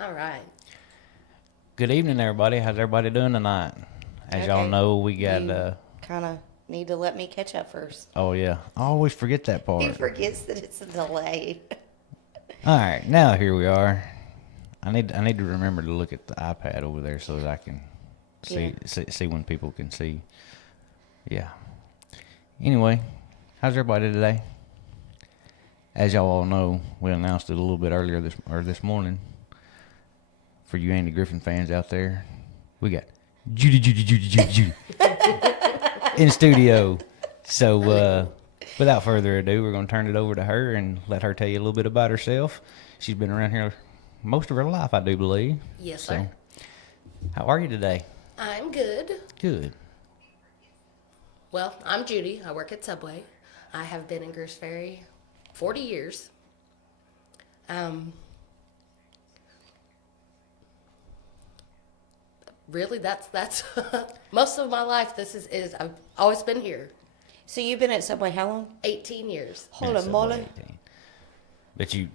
All right. Good evening, everybody. How's everybody doing tonight? As y'all know, we got. You kind of need to let me catch up first. Oh yeah, I always forget that part. He forgets that it's a delay. All right, now here we are. I need to remember to look at the iPad over there so that I can see when people can see. Yeah. Anyway, how's everybody today? As y'all all know, we announced it a little bit earlier this morning. For you Andy Griffin fans out there, we got Judy in studio. So without further ado, we're going to turn it over to her and let her tell you a little bit about herself. She's been around here most of her life, I do believe. Yes, sir. How are you today? I'm good. Good. Well, I'm Judy. I work at Subway. I have been in Greers Ferry 40 years. Really, that's most of my life. This is I've always been here. So you've been at Subway how long? 18 years. Holy moly. But you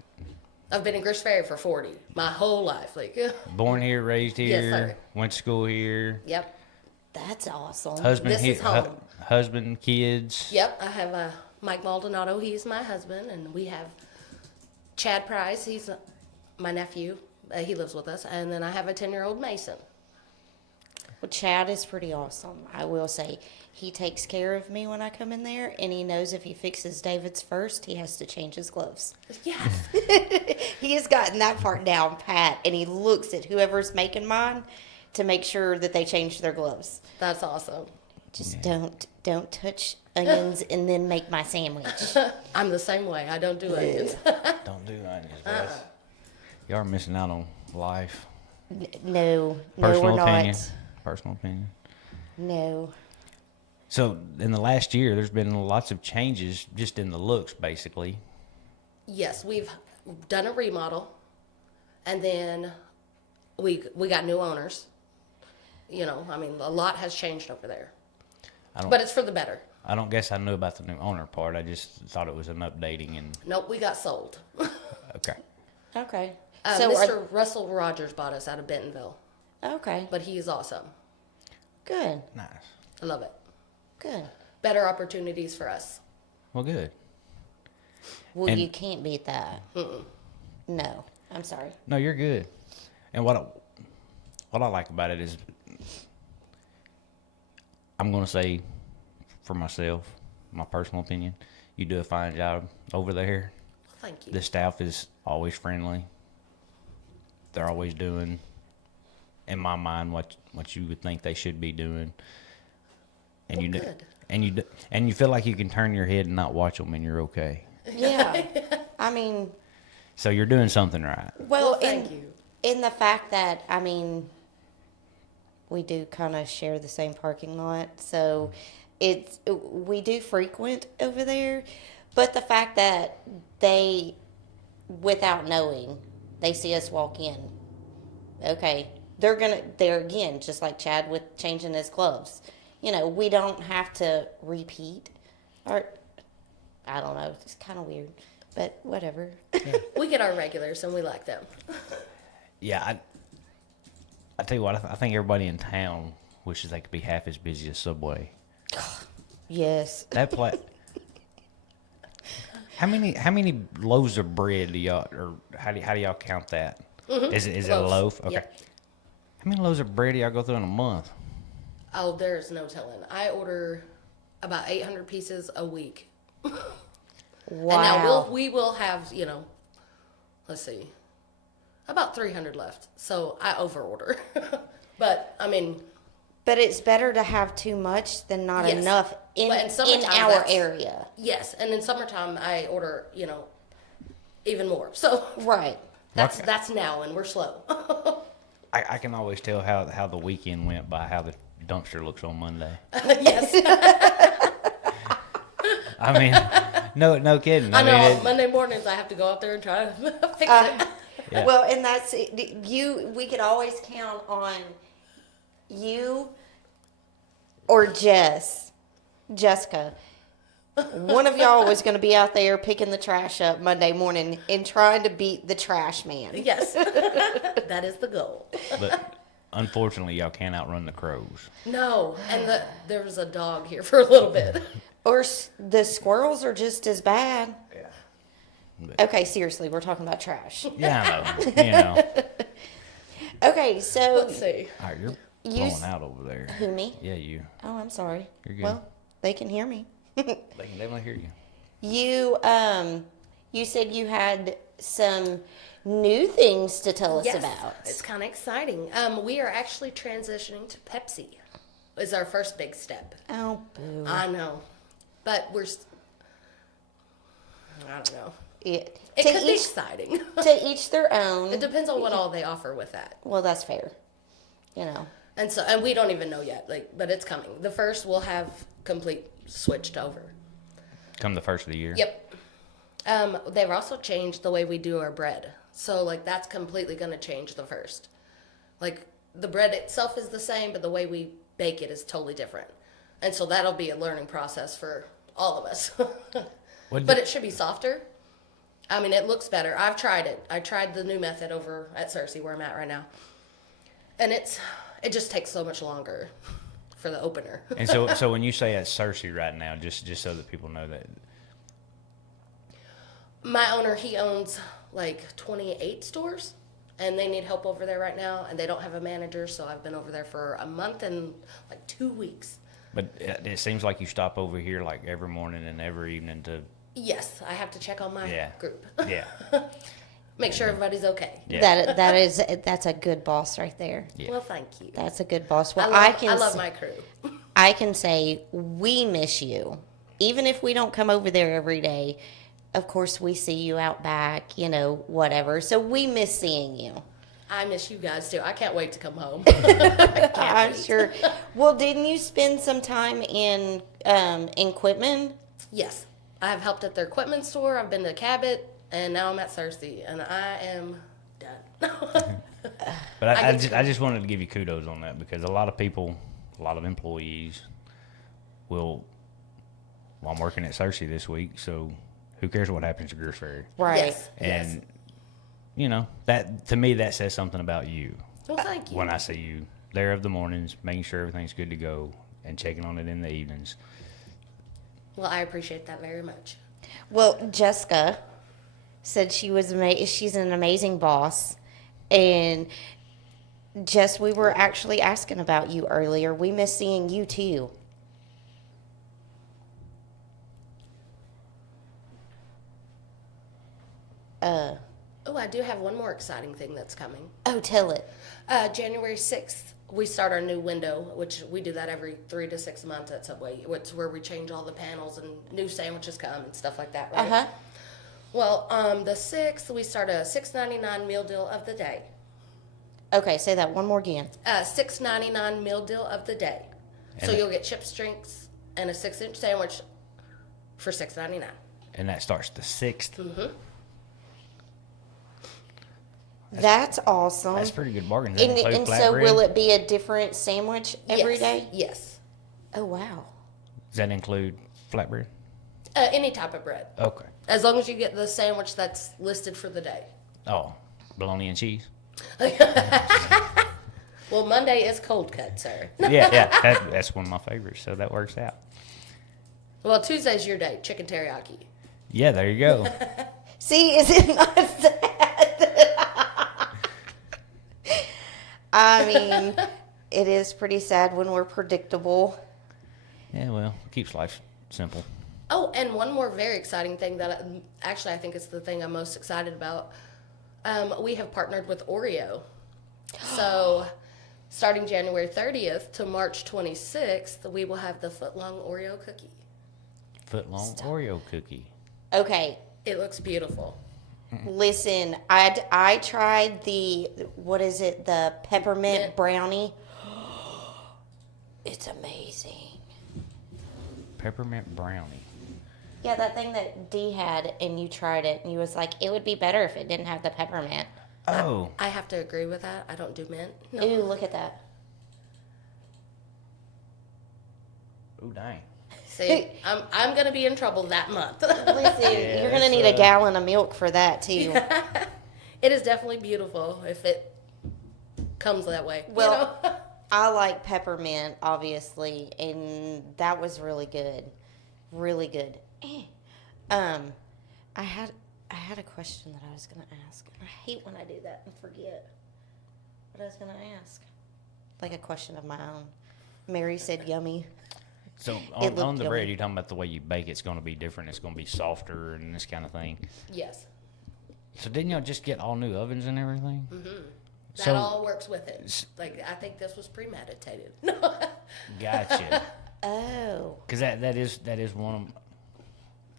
I've been in Greers Ferry for 40. My whole life. Like, born here, raised here, Yes, sir. went to school here. Yep. That's awesome. Husband This here, is home. husband, kids. Yep. I have Mike Maldonado. He's my husband. And we have Chad Price. He's my nephew. He lives with us. And then I have a 10-year-old Mason. Well, Chad is pretty awesome. I will say he takes care of me when I come in there, and he knows if he fixes David's first, he has to change his gloves. Yes. He has gotten that part down pat, and he looks at whoever's making mine to make sure that they change their gloves. That's awesome. Just don't touch onions and then make my sandwich. I'm the same way. I don't do onions. Don't do onions, guys. You are missing out on life. No, Personal we're not. opinion. Personal opinion. No. So in the last year, there's been lots of changes just in the looks, basically. Yes, we've done a remodel, and then we got new owners. You know, I mean, a lot has changed over there, but it's for the better. I don't guess I knew about the new owner part. I just thought it was an updating and. Nope, we got sold. Okay. Okay. Mr. Russell Rogers bought us out of Bentonville, Okay. but he is awesome. Good. Nice. I love it. Good. Better opportunities for us. Well, good. Well, And- you can't beat that. No. I'm sorry. No, you're good. And what I like about it is, I'm going to say, for myself, my personal opinion, you do a fine job over there. Thank you. The staff is always friendly. They're always doing, in my mind, what you would think they should be doing. And Well, you do, good. and you feel like you can turn your head and not watch them, and you're okay. Yeah. I mean, So you're doing something right. well, thank you. in the fact that, I mean, we do kind of share the same parking lot, so we do frequent over there, but the fact that they, without knowing, they see us walk in, okay, they're again, just like Chad with changing his gloves. You know, we don't have to repeat, or I don't know, it's kind of weird, but whatever. We get our regulars, and we like them. Yeah, I tell you what, I think everybody in town wishes they could be half as busy as Subway. Yes. That How many loaves of bread do y'all, or how do y'all count that? Is it a Loaves. loaf? Okay. Yep. How many loaves of bread do y'all go through in a month? Oh, there's no telling. I order about 800 pieces a week. Wow. And now we will have, you know, let's see, about 300 left. So I overorder. But, I mean, But it's better to have too much than not Yes. enough in But in summertime, our that's- area. yes. And in summertime, I order, you know, even more. So Right. that's now, and we're slow. I can always tell how the weekend went by how the dumpster looks on Monday. Yes. I mean, no kidding. I know. mean, Monday mornings, I have to go out there and try to fix it. Yeah. Well, and that's you. We could always count on you or Jessica, One of y'all was going to be out there picking the trash up Monday morning and trying to beat the trash man. Yes, that is the goal. But unfortunately, y'all can't outrun the crows. No, and there was a dog here for a little bit. Or the squirrels are just as bad. Yeah. Okay, seriously, we're talking about trash. Yeah, I know. Okay, so Let's see. All right, you're You blowing out over there. who, me? Yeah, you. Oh, I'm sorry. You're good. Well, they can hear me. They can definitely hear you. You said you had some new things to tell us Yes, about. it's kind of exciting. We are actually transitioning to Pepsi. Is our first big step. Oh, boo. I know, but I don't know. It It could be exciting. to each their own. It depends on what all they offer with that. Well, that's fair. You know. And we don't even know yet, but it's coming. The first will have complete switched over. Come the first of the year. Yep. They've also changed the way we do our bread. So that's completely going to change the first. The bread itself is the same, but the way we bake it is totally different. And so that'll be a learning process for all of us. But it should be softer. I mean, it looks better. I've tried it. I tried the new method over at Cersei, where I'm at right now. And it just takes so much longer for the opener. And so when you say at Cersei right now, just so that people know that. My owner, he owns 28 stores, and they need help over there right now, and they don't have a manager, so I've been over there for a month and 2 weeks. But it seems like you stop over here every morning and every evening to. Yes, I have to check on my group. Yeah. Make sure everybody's okay. Yeah. That's a good boss right there. Yeah. Well, thank you. That's a good boss. Well, I love my crew. I can say we miss you, even if we don't come over there every day. Of course, we see you out back, whatever. So we miss seeing you. I miss you guys too. I can't wait to come home. I'm sure. Well, didn't you spend some time in Quitman? Yes, I have helped at their equipment store. I've been to Cabot, and now I'm at Cersei, and I am done. But I just wanted to give you kudos on that, because a lot of people, a lot of employees well, I'm working at Cersei this week, so who cares what happens to Greers Ferry? Right. Yes. And, that to me, that says something about you. Well, thank you. When I see you there of the mornings, making sure everything's good to go, and checking on it in the evenings. Well, I appreciate that very much. Well, Jessica said she's an amazing boss. And Jess, we were actually asking about you earlier. We miss seeing you too. Oh, I do have one more exciting thing that's coming. Oh, tell it. January 6th, we start our new window, which we do that every 3 to 6 months at Subway. It's where we change all the panels and new sandwiches come and stuff like that, right? Uh-huh. Well, the 6th, we start a $6.99 meal deal of the day. Okay, say that one more again. $6.99 meal deal of the day. And So you'll get chips, drinks, and a 6-inch sandwich for $6.99. And that starts the 6th. Mm-hmm. That's awesome. That's a pretty good bargain. Does that include And so flatbread? will it be a different sandwich every Yes. day? Yes. Oh, wow. Does that include flatbread? Any type of bread. Okay. As long as you get the sandwich that's listed for the day. Oh, bologna and cheese? Well, Monday is cold cut, sir. Yeah. That's one of my favorites, so that works out. Well, Tuesday's your day, chicken teriyaki. Yeah, there you go. See, is it not sad? I mean, it is pretty sad when we're predictable. Yeah, well, it keeps life simple. Oh, and one more very exciting thing that I think is the thing I'm most excited about. We have partnered with Oreo. So starting January 30th to March 26th, we will have the foot-long Oreo cookie. Foot-long Oreo cookie. Okay, It looks beautiful. listen, I tried the peppermint Mint. brownie. It's amazing. Peppermint brownie. Yeah, that thing that Dee had, and you tried it, and you was like, it would be better if it didn't have the peppermint. Oh. I have to agree with that. I don't do mint. No. Ooh, look at that. Oh, dang. See, I'm going to be in trouble that month. Listen, you're gonna need a gallon of milk for that too. It is definitely beautiful if it comes that way. Well, you know? I like peppermint, obviously, and that was really good, really good. I had a question that I was gonna ask. I hate when I do that and forget what I was gonna ask. Like a question of my own. Mary said, "Yummy." So on the bread, you're talking about the way you bake. It's going to be different. It's going to be softer and this kind of thing. Yes. So didn't y'all just get all new ovens and everything? Mm-hmm. That So- all works with it. Like, I think this was premeditated. Gotcha. Oh. Because that is one of,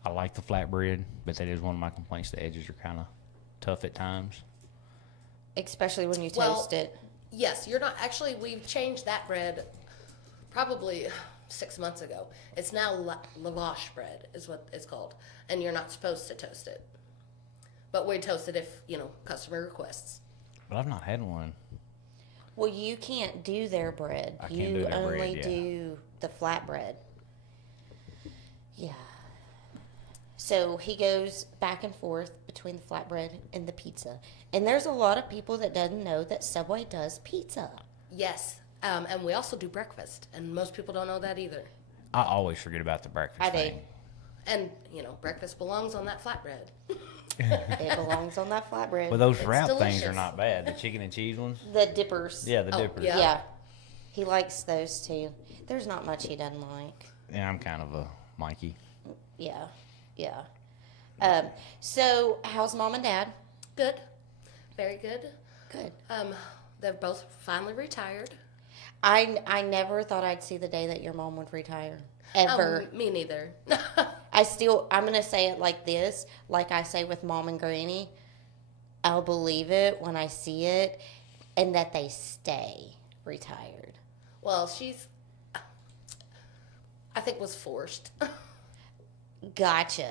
I like the flatbread, but that is one of my complaints. The edges are kind of tough at times. Especially when you Well, toast it. Yes, you're not. Actually, we've changed that bread probably 6 months ago. It's now lavash bread is what it's called. And you're not supposed to toast it. But we toast it if, customer requests. But I've not had one. Well, you can't do their bread. I can't You do their only bread, yeah. do the flatbread. Yeah. So he goes back and forth between the flatbread and the pizza. And there's a lot of people that doesn't know that Subway does pizza. Yes. And we also do breakfast. And most people don't know that either. I always forget about the breakfast I do. thing. And, breakfast belongs on that flatbread. It belongs on that flatbread. Well, those It's wrap things delicious. are not bad. The chicken and cheese ones. The dippers. Yeah, the Oh, dippers. yeah. Yeah. He likes those too. There's not much he doesn't like. Yeah, I'm kind of a Mikey. Yeah. Yeah. So how's mom and dad? Good. Very good. Good. They're both finally retired. I never thought I'd see the day that your mom would retire. Ever. Me neither. I'm going to say it like this, like I say with mom and granny. I'll believe it when I see it and that they stay retired. Well, she's, I think, was forced. Gotcha.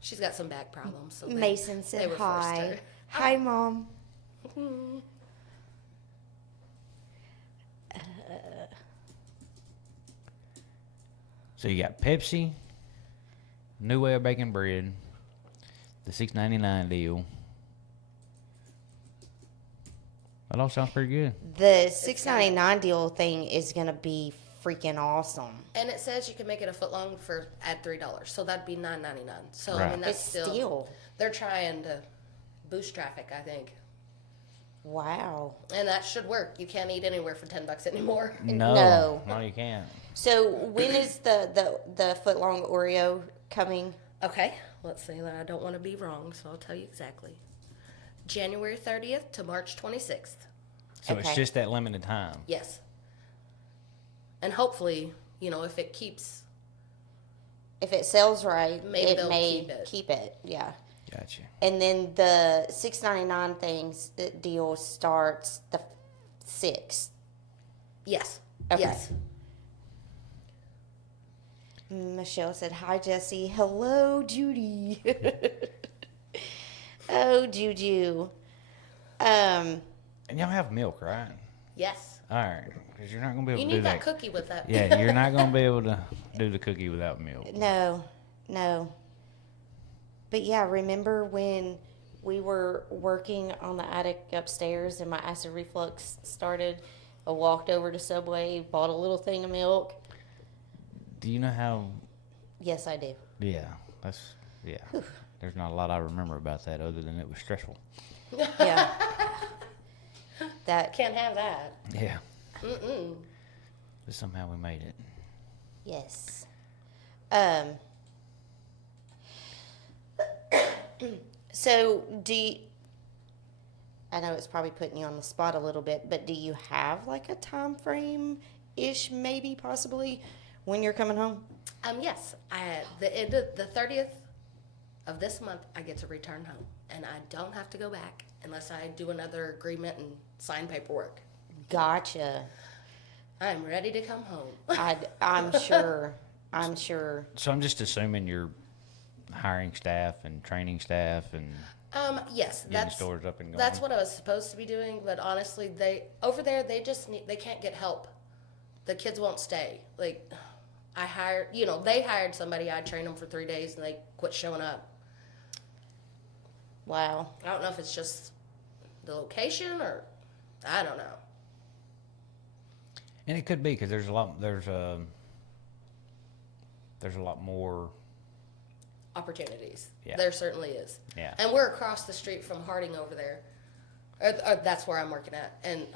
She's got some back problems. So Mason they said were forced hi. to. Hi, Mom. So you got Pepsi, new way of baking bread, the $6.99 deal. That all sounds pretty good. The $6.99 deal thing is going to be freaking awesome. And it says you can make it a foot long at $3, so that'd be $9.99. So I Right. mean, that's It's still still. they're trying to boost traffic, I think, Wow. and that should work. You can't eat anywhere for $10 anymore. No. No, you can't. So when is the foot long Oreo coming? Okay, let's see. I don't want to be wrong, so I'll tell you exactly. January 30th to March 26th. So it's Okay. just that limited time. Yes. And hopefully, if it keeps, If it sells right, Maybe it they'll may keep it. keep it. Yeah. Gotcha. And then the $6.99 deal starts the 6th. yes. Okay. Yes. Michelle said, "Hi, Jesse. Hello, Judy." Oh, Juju. And y'all have milk, right? Yes. All right. Because you're not going to be able You to do need that that. cookie with that. Yeah, you're not going to be able to do the cookie without milk. No. But yeah, remember when we were working on the attic upstairs and my acid reflux started? I walked over to Subway, bought a little thing of milk. Do you know how? Yes, I do. Yeah. There's not a lot I remember about that other than it was stressful. Yeah. That, Can't have that. Yeah. Mm-mm. But somehow we made it. yes. So I know it's probably putting you on the spot a little bit, but do you have like a time frame ish, maybe possibly, when you're coming home? Yes. The end of the 30th of this month, I get to return home, and I don't have to go back unless I do another agreement and sign paperwork. Gotcha. I'm ready to come home. I'm sure. I'm sure. So I'm just assuming you're hiring staff and training staff and Yes, getting stores up and going. that's what I was supposed to be doing, but honestly, they can't get help the kids won't stay. Like, they hired somebody. I trained them for 3 days, and they quit showing up. Wow. I don't know if it's just the location or I don't know. And it could be because there's a lot more Opportunities. Yeah. There certainly is. Yeah. And we're across the street from Harding over there. Or that's where I'm working at. And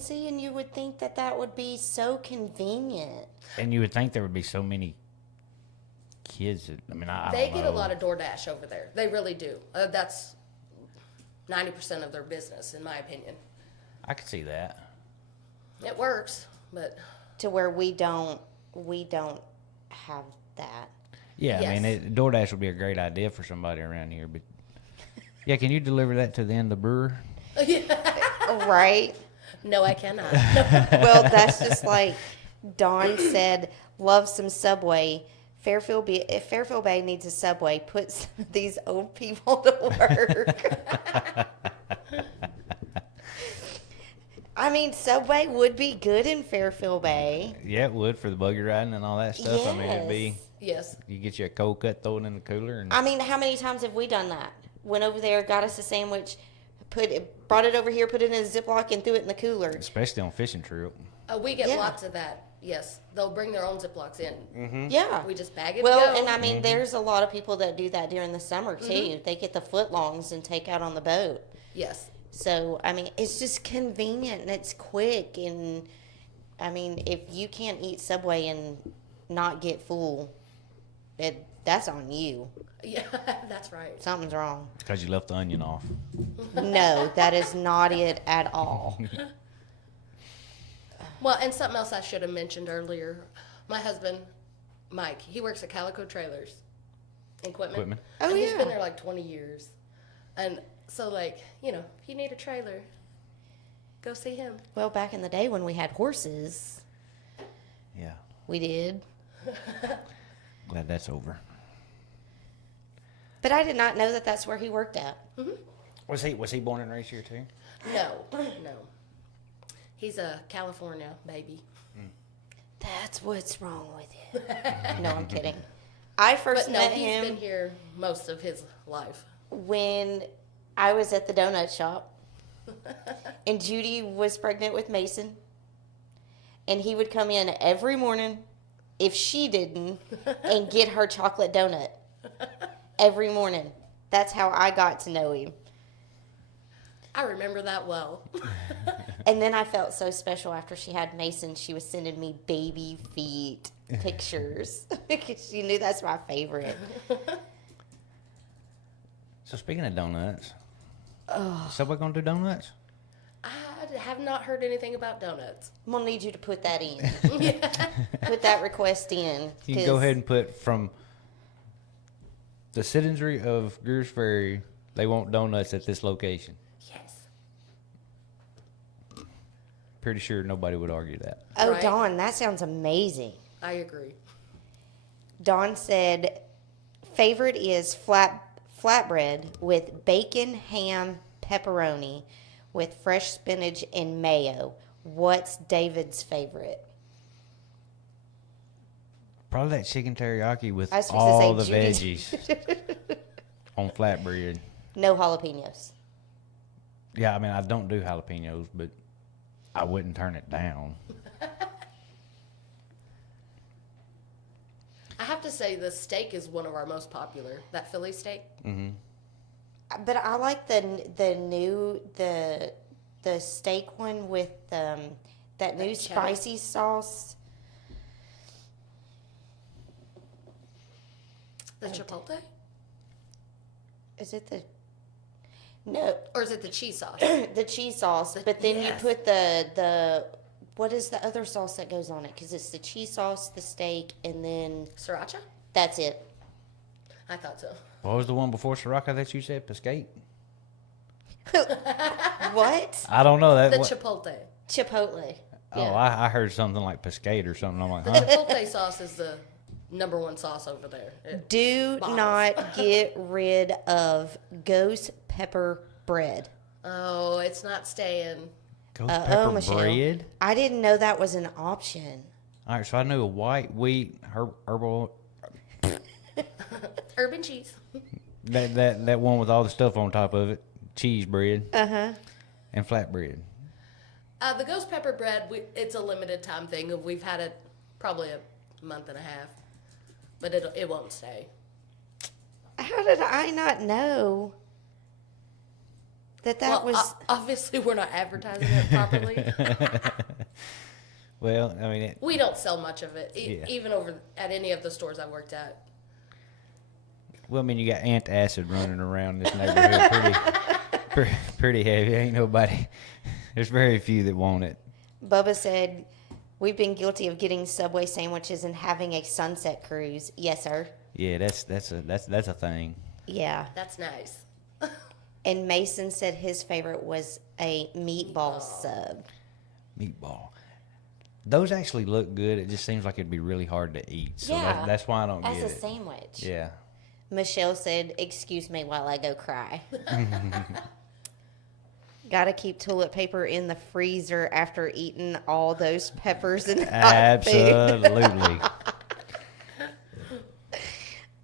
see, and you would think that would be so convenient. And you would think there would be so many kids. I they don't get know. a lot of DoorDash over there. They really do. That's 90% of their business, in my opinion. I could see that. It works, but To where we don't have that. Yeah, Yes. DoorDash would be a great idea for somebody around here. But yeah, can you deliver that to the end of the brewer? Right? no, I cannot. Well, that's just like Dawn said, love some Subway. Fairfield Bay needs a Subway. Put these old people to work. I mean, Subway would be good in Fairfield Bay. Yeah, it would for the buggy riding and all that stuff. Yes. It'd be. Yes. You get you a cold cut, throw it in the cooler, and I mean, how many times have we done that? Went over there, got us a sandwich, brought it over here, put it in a Ziploc, and threw it in the cooler. especially on fishing trip. We get Yeah. lots of that. Yes. They'll bring their own Ziplocs in. Yeah. We just bag it Well, and go. and I mean, there's a lot of people that do that during the summer too. They get the footlongs and take out on the boat. Yes. So I mean, it's just convenient and it's quick. And I mean, if you can't eat Subway and not get full, that's on you. Yeah, that's right. Something's wrong. Because you left the onion off. No, that is not it at all. Well, and something else I should have mentioned earlier. My husband, Mike, he works at Calico Trailers Equipment. Oh, and he's yeah. been there like 20 years. And so, like, if you need a trailer, go see him. Well, back in the day when we had horses, Yeah. we did. Glad that's over. But I did not know that that's where he worked at. Was he born and raised here too? No. He's a California baby. That's what's wrong with it. No, I'm kidding. I first But no, met he's him been here most of his life. when I was at the donut shop. And Judy was pregnant with Mason. And he would come in every morning, if she didn't, and get her chocolate donut. Every morning. That's how I got to know him. I remember that well. And then I felt so special after she had Mason. She was sending me baby feet pictures because she knew that's my favorite. So speaking of donuts, is Subway gonna do donuts? I have not heard anything about donuts. I'm gonna need you to put that in. Put that request in. You can go ahead and put from the citizenry of Greers Ferry. They want donuts at this location. Yes. Pretty sure nobody would argue that. Oh, Right. Dawn, that sounds amazing. I agree. Dawn said, favorite is flatbread with bacon, ham, pepperoni, with fresh spinach and mayo. What's David's favorite? Probably that chicken teriyaki with I was supposed to all the say Judy's. veggies on flatbread. No jalapenos. Yeah, I mean I don't do jalapenos, but I wouldn't turn it down. I have to say the steak is one of our most popular. That Philly steak. But I like the steak one with that new cheddar? spicy sauce. The chipotle? Is it the no Or is it the cheese sauce? the cheese sauce? But then yes. you put the what is the other sauce that goes on it? Because it's the cheese sauce, the steak, and then Sriracha? that's it. I thought so. What was the one before Sriracha that you said? Pescate? What? I don't know that. The what- chipotle. Chipotle. Oh, Yeah. I heard something like Pescate or something. I'm like, The huh? chipotle sauce is the number one sauce over there. Do Bombs. not get rid of ghost pepper bread. Oh, it's not staying. Ghost pepper Michelle. bread? I didn't know that was an option. All right, so I knew a white wheat herbal Urban cheese. that one with all the stuff on top of it, cheese bread, and flatbread. The ghost pepper bread, it's a limited time thing. We've had it probably a month and a half, but it won't stay. How did I not know that was? Obviously, we're not advertising it properly. Well, I mean, We don't sell much of it, Yeah. even over at any of the stores I worked at. well, I mean, you got antacid running around this neighborhood pretty heavy. Ain't nobody. There's very few that want it. Bubba said, "We've been guilty of getting Subway sandwiches and having a sunset cruise." Yes, sir. Yeah, that's a thing. Yeah. That's nice. And Mason said his favorite was a meatball sub. Meatball. Those actually look good. It just seems like it'd be really hard to eat. So Yeah. that's why I don't As get a it. sandwich. Yeah. Michelle said, "Excuse me while I go cry." Gotta keep toilet paper in the freezer after eating all those peppers and hot food. Absolutely.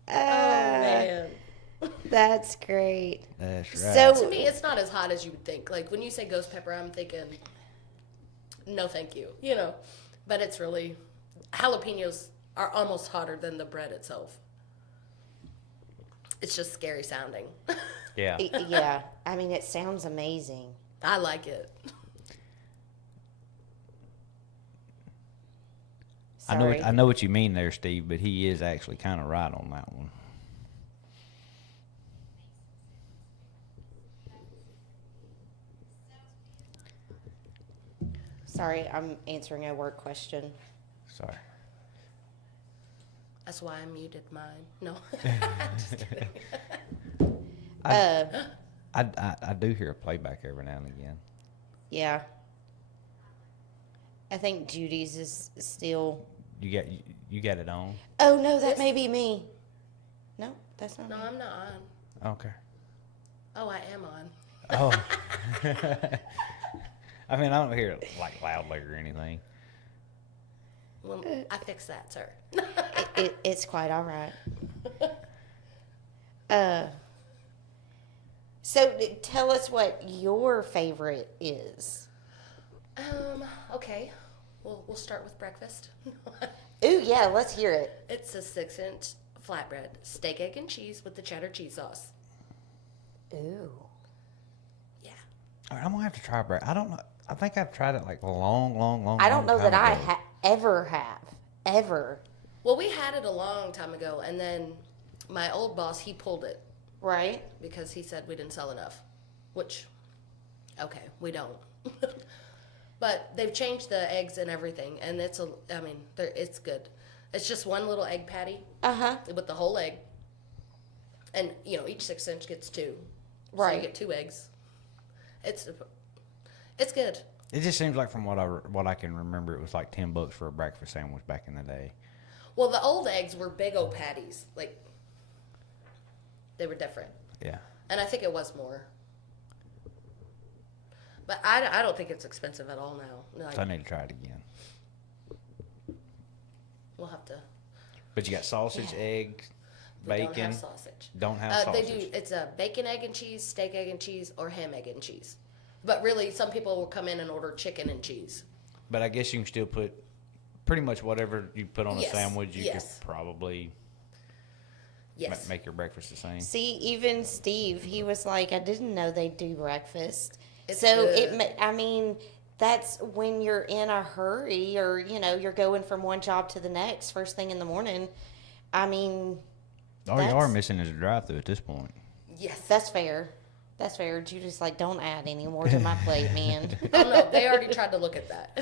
Oh man. That's great. That's right. So To me, it's not as hot as you would think. Like when you say ghost pepper, I'm thinking, no, thank you. But it's really jalapenos are almost hotter than the bread itself. It's just scary sounding. yeah. yeah, I mean, it sounds amazing. I like it. Sorry. I know what you mean there, Steve, but he is actually kind of right on that one. Sorry, I'm answering a work question. Sorry. That's why I muted mine. No. Just kidding. I do hear a playback every now and again. Yeah. I think Judy's is still. You got it on? Oh no, that may be me. No, that's not No, me. I'm not on. Okay. Oh, I am on. Oh. I mean, I don't hear it like loudly or anything. Well, I fixed that, sir. It's quite all right. So tell us what your favorite is. Okay. We'll start with breakfast. Ooh, yeah, let's hear it. It's a 6-inch flatbread, steak, egg, and cheese with the cheddar cheese sauce. Ooh. Yeah. All right, I'm gonna have to try bread. I don't know. I think I've tried it like a long. I don't know time that I ago. ever have. Ever. Well, we had it a long time ago, and then my old boss, he pulled it Right? because he said we didn't sell enough, which, okay, we don't. But they've changed the eggs and everything, and it's good. It's just one little egg patty Uh-huh. with the whole egg, and each 6-inch gets 2, so Right. you get 2 eggs. It's good. It just seems like from what I can remember, it was like $10 for a breakfast sandwich back in the day. Well, the old eggs were big old patties, like they were different, Yeah. and I think it was more. But I don't think it's expensive at all now. Like, So I need to try it again. we'll have to. But you got sausage, egg, We bacon. don't have sausage. Don't have sausage. They do. It's a bacon, egg, and cheese, steak, egg, and cheese, or ham, egg, and cheese. But really, some people will come in and order chicken and cheese. But I guess you can still put pretty much whatever you put on a Yes, sandwich. You yes. could probably Yes. make your breakfast the same. See, even Steve, he was like, I didn't know they do breakfast. It's so good. I mean, that's when you're in a hurry or, you're going from one job to the next first thing in the morning. I mean, All you are that's- missing is a drive-through at this point. Yes. that's fair. That's fair. Judy's like, don't add any more to my plate, man. Oh no, they already tried to look at that.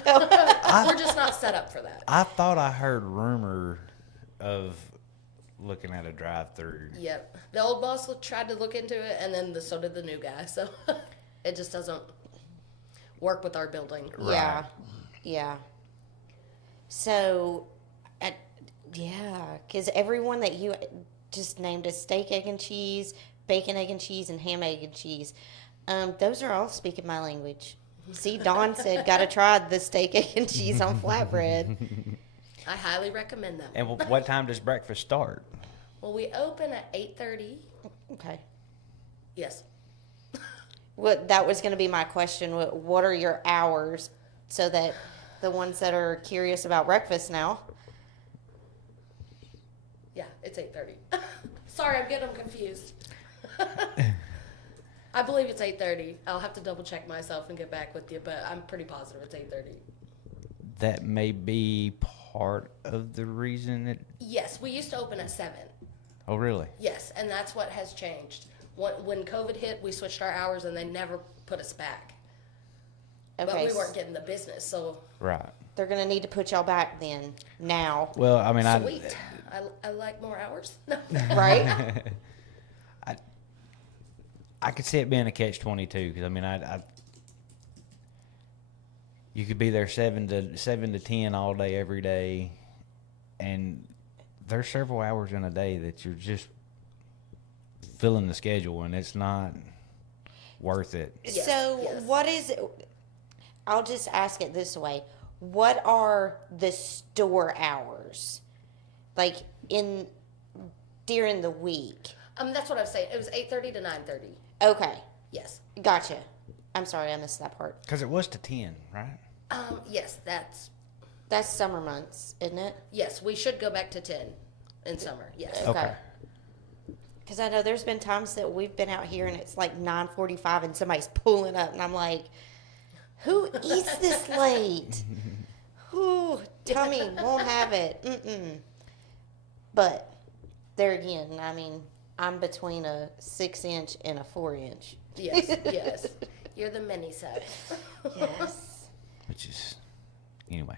We're just not set up for that. I thought I heard rumor of looking at a drive-through. Yep. The old boss tried to look into it, and then so did the new guy. So it just doesn't work with our building. Yeah. Yeah. So, yeah, because everyone that you just named as steak, egg, and cheese, bacon, egg, and cheese, and ham, egg, and cheese, those are all speaking my language. See, Dawn said, gotta try the steak, egg, and cheese on flatbread. I highly recommend them. And what time does breakfast start? Well, we open at 8:30. Okay. Yes. That was going to be my question. What are your hours so that the ones that are curious about breakfast now? Yeah, it's 8:30. Sorry, I'm getting them confused. I believe it's 8:30. I'll have to double check myself and get back with you, but I'm pretty positive it's 8:30. That may be part of the reason it... Yes, we used to open at 7. Oh, really? Yes, and that's what has changed. When COVID hit, we switched our hours and they never put us back. Okay. But we weren't getting the business, so. Right. They're going to need to put y'all back then, now. Well, I mean, Sweet. I like more hours. Right? I could see it being a catch-22 because I mean, you could be there 7 to 10 all day every day, and there's several hours in a day that you're just filling the schedule, and it's not worth it. Yes, So, yes. what is I'll just ask it this way. What are the store hours? Like during the week? That's what I was saying. It was 8:30 to 9:30. Okay. Yes. Gotcha. I'm sorry, I missed that part. Because it was to 10, right? Yes, That's summer months, isn't it? yes, we should go back to 10 in summer. Yes. Okay. Because I know there's been times that we've been out here and it's like 9:45 and somebody's pulling up and I'm like, who eats this late? Who tummy won't have it. Mm-mm. But there again, I mean, I'm between a 6-inch and a 4-inch. Yes, yes. You're the mini size. Yes. Which is, anyway,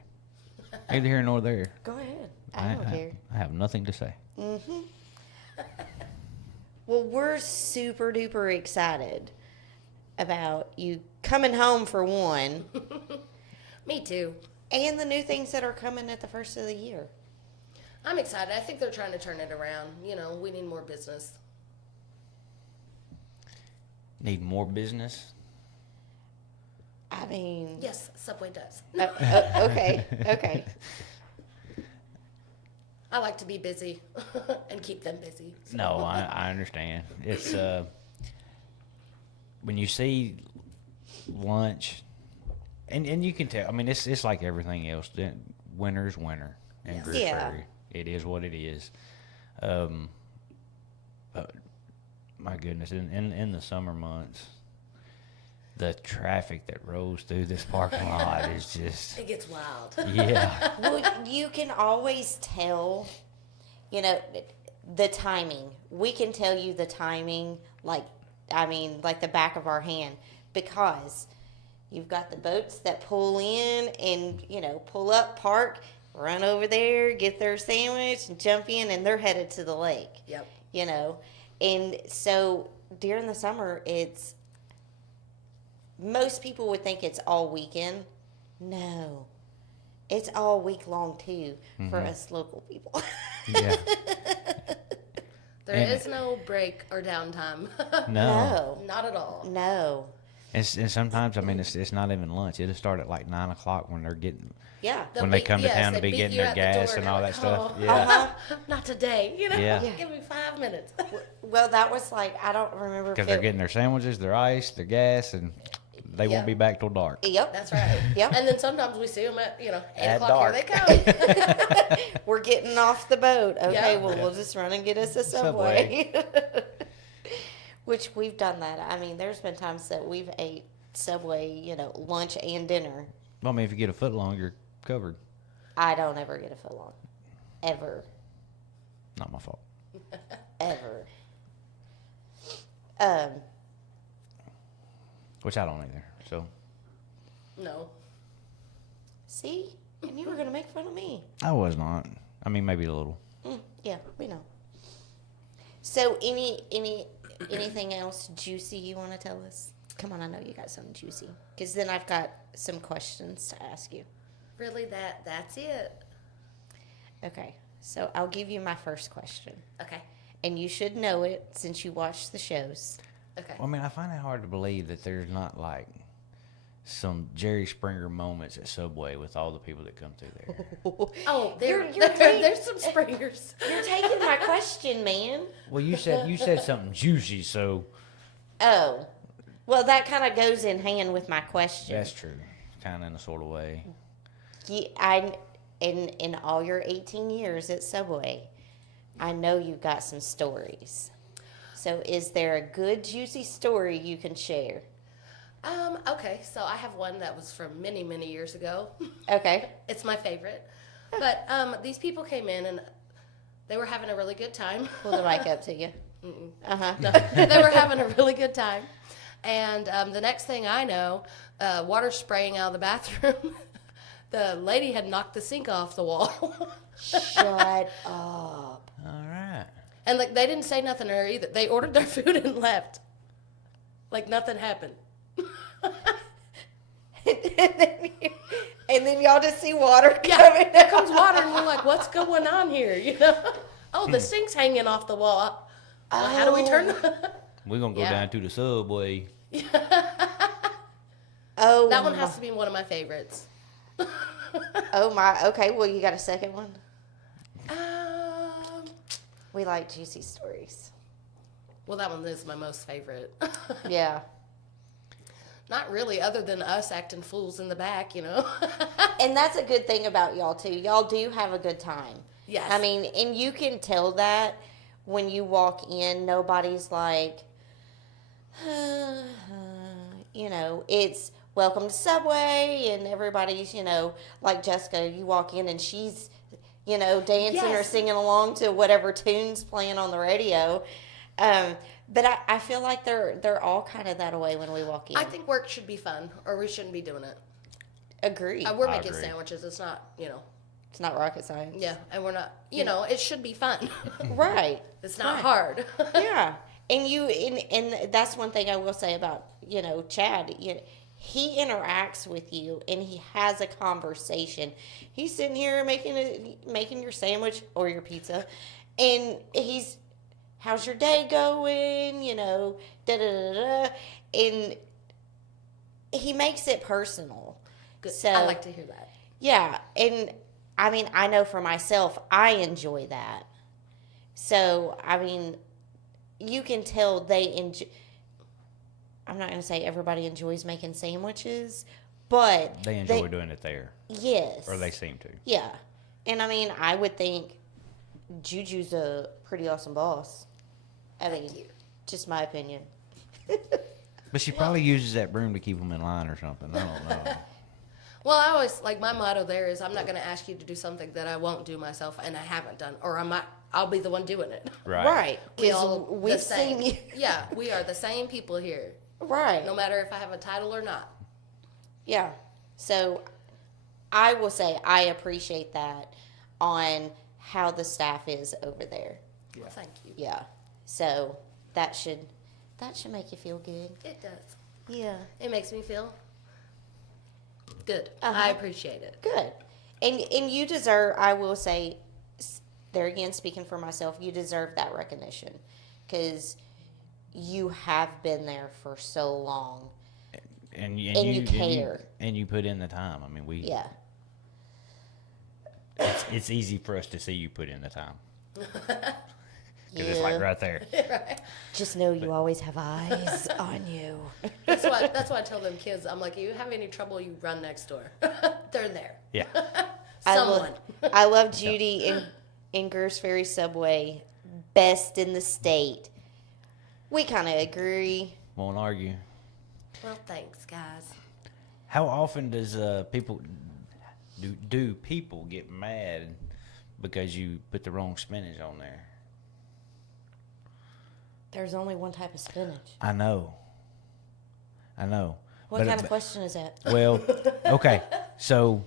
neither here nor there. Go ahead. I don't care. I have nothing to say. Well, we're super duper excited about you coming home for one, Me too. and the new things that are coming at the first of the year. I'm excited. I think they're trying to turn it around. You know, we need more business. Need more business? I mean, Yes, Subway does. okay, okay. I like to be busy and keep them busy. So. No, I understand. It's when you see lunch, and you can tell. I mean, it's like everything else. Winter's winter in Yes. Greer Yeah. Prairie. It is what it is. But my goodness, in the summer months, the traffic that rolls through this parking lot is just It gets wild. yeah. Well, you can always tell, the timing. We can tell you the timing, like the back of our hand, because you've got the boats that pull in and, pull up, park, run over there, get their sandwich, and jump in, and they're headed to the lake. Yep. And so during the summer, most people would think it's all weekend. No, it's all week long too for us local people. Yeah. There is no break or downtime. No. Not at all. No. And sometimes, I mean, it's not even lunch. It'll start at like 9 o'clock when they're getting Yeah. They'll when they beat- come to yes, town to they be beat getting you their at the gas door and they're all that like, stuff. "Oh, Yeah. Not today. Yeah. Give me 5 minutes. Well, that was like, I don't remember. Because they're getting their sandwiches, their ice, their gas, and they Yeah. won't be back till dark. Yep. That's right. Yep. And then sometimes we see them at 8 At o'clock. Here they come. We're getting off the boat. Okay, Yeah. well, we'll just run and get us a Subway. Which we've done that. I mean, there's been times that we've ate Subway, lunch and dinner. Well, I mean, if you get a foot long, you're covered. I don't ever get a foot long. Ever. Not my fault. Ever. Which I don't either. So No. See? And you were going to make fun of me. I was not. I mean, maybe a little. Yeah, we know. So, anything else juicy you want to tell us? Come on, I know you got something juicy. Because then I've got some questions to ask you. Really, that's it. Okay, so I'll give you my first question. Okay. And you should know it since you watch the shows. Okay. Well, I mean, I find it hard to believe that there's not like some Jerry Springer moments at Subway with all the people that come through there. Oh, You're there's some Springers. You're taking my question, man. Well, you said something juicy, so Oh, well, that kind of goes in hand with my question. that's true, kind of in a sort of way. In all your 18 years at Subway, I know you've got some stories. So, is there a good juicy story you can share? Okay, so I have one that was from many, many years ago. Okay. It's my favorite. But these people came in and they were having a really good time. Pull the mic up to you. Uh-huh. No, they were having a really good time. And the next thing I know, water spraying out of the bathroom. The lady had knocked the sink off the wall. Shut up. All right. And like they didn't say nothing to her either. They ordered their food and left. Like nothing happened. And then y'all just see water Yeah, coming there out. comes water, and we're like, "What's going on here?" You know? Oh, the sink's hanging off the wall. Well, how do we turn? We're gonna go Yeah. down to the Subway. Oh, That one has to be one of my favorites. oh my. Okay, well, you got a second one? Um, We like juicy stories. well, that one is my most favorite. Yeah. Not really, other than us acting fools in the back, you know. And that's a good thing about y'all, too. Y'all do have a good time. Yes. I mean, and you can tell that when you walk in, nobody's like, you know, it's welcome to Subway, and everybody's, you know, like Jessica, you walk in and she's, you know, dancing or Yes. singing along to whatever tunes playing on the radio. But I feel like they're all kind of that way when we walk in. I think work should be fun, or we shouldn't be doing it. Agree. We're I making agree. sandwiches. It's not, you know. It's not rocket science. Yeah, and we're not, you know, it should be fun. Right. It's not Right. hard. Yeah. And that's one thing I will say about, you know, Chad. He interacts with you and he has a conversation. He's sitting here making your sandwich or your pizza, and he's, how's your day going? You know, da da da da, and he makes it personal. Good. So I like to hear that. yeah, and I mean, I know for myself, I enjoy that. So, I mean, you can tell they enjoy. I'm not going to say everybody enjoys making sandwiches, but They enjoy doing it there, yes, or they seem to. yeah. And I mean, I would think Juju's a pretty awesome boss. I mean, you. just my opinion. But she probably uses that broom to keep them in line or something. I don't know. Well, I always, like, my motto there is I'm not going to ask you to do something that I won't do myself and I haven't done, or I'll be the one doing it. Right. We 'Cause all we've the same. seen you. Yeah, we are the same people here, Right. no matter if I have a title or not. Yeah. So I will say I appreciate that on how the staff is over there. Well, thank you. Yeah. So that should make you feel good. It does. Yeah. It makes me feel good. Uh-huh. I appreciate it. Good. And you deserve, I will say, there again, speaking for myself, you deserve that recognition because you have been there for so long. And And you care. And you put in the time. I mean, Yeah. it's easy for us to see you put in the time. Because it's Yeah. like right there. Right. Just know you always have eyes on you. That's why I tell them kids, I'm like, you have any trouble, you run next door. They're there. Yeah. Someone. I love Judy in Gross Ferry Subway. Best in the state. We kind of agree. Won't argue. Well, thanks, guys. How often does people do people get mad because you put the wrong spinach on there? There's only one type of spinach. I know. What But- kind of question is that? Well, okay. So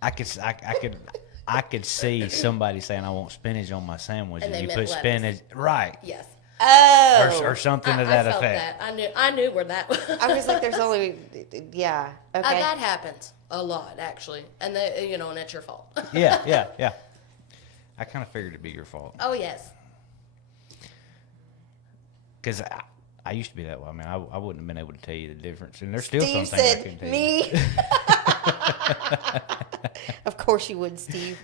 I could see somebody saying I want spinach on my sandwich, And and they you meant put lettuce. spinach, right? Yes. Oh. Or something to I that felt effect. that. I knew where that was. I was like, there's only, yeah. Okay. That happens a lot, actually. And, and it's your fault. Yeah. I kind of figured it'd be your fault Oh, yes. because I used to be that way. I mean, I wouldn't have been able to tell you the difference. And there's still Steve some things I said, couldn't tell me. you. Of course you would, Steve.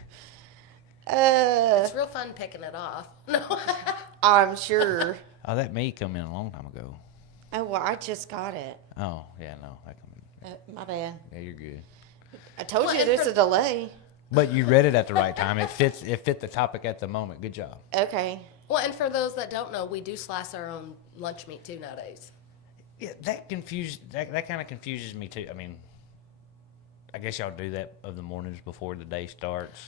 It's real fun picking it off. No. I'm sure. Oh, that me come in a long time ago. Oh, well, I just got it. Oh, yeah, no. That come in. My bad. Yeah, you're good. I told Well, you and there's for- a delay. But you read it at the right time. It fit the topic at the moment. Good job. Okay. Well, and for those that don't know, we do slice our own lunch meat too nowadays. Yeah, that kind of confuses me too. I mean, I guess y'all do that of the mornings before the day starts.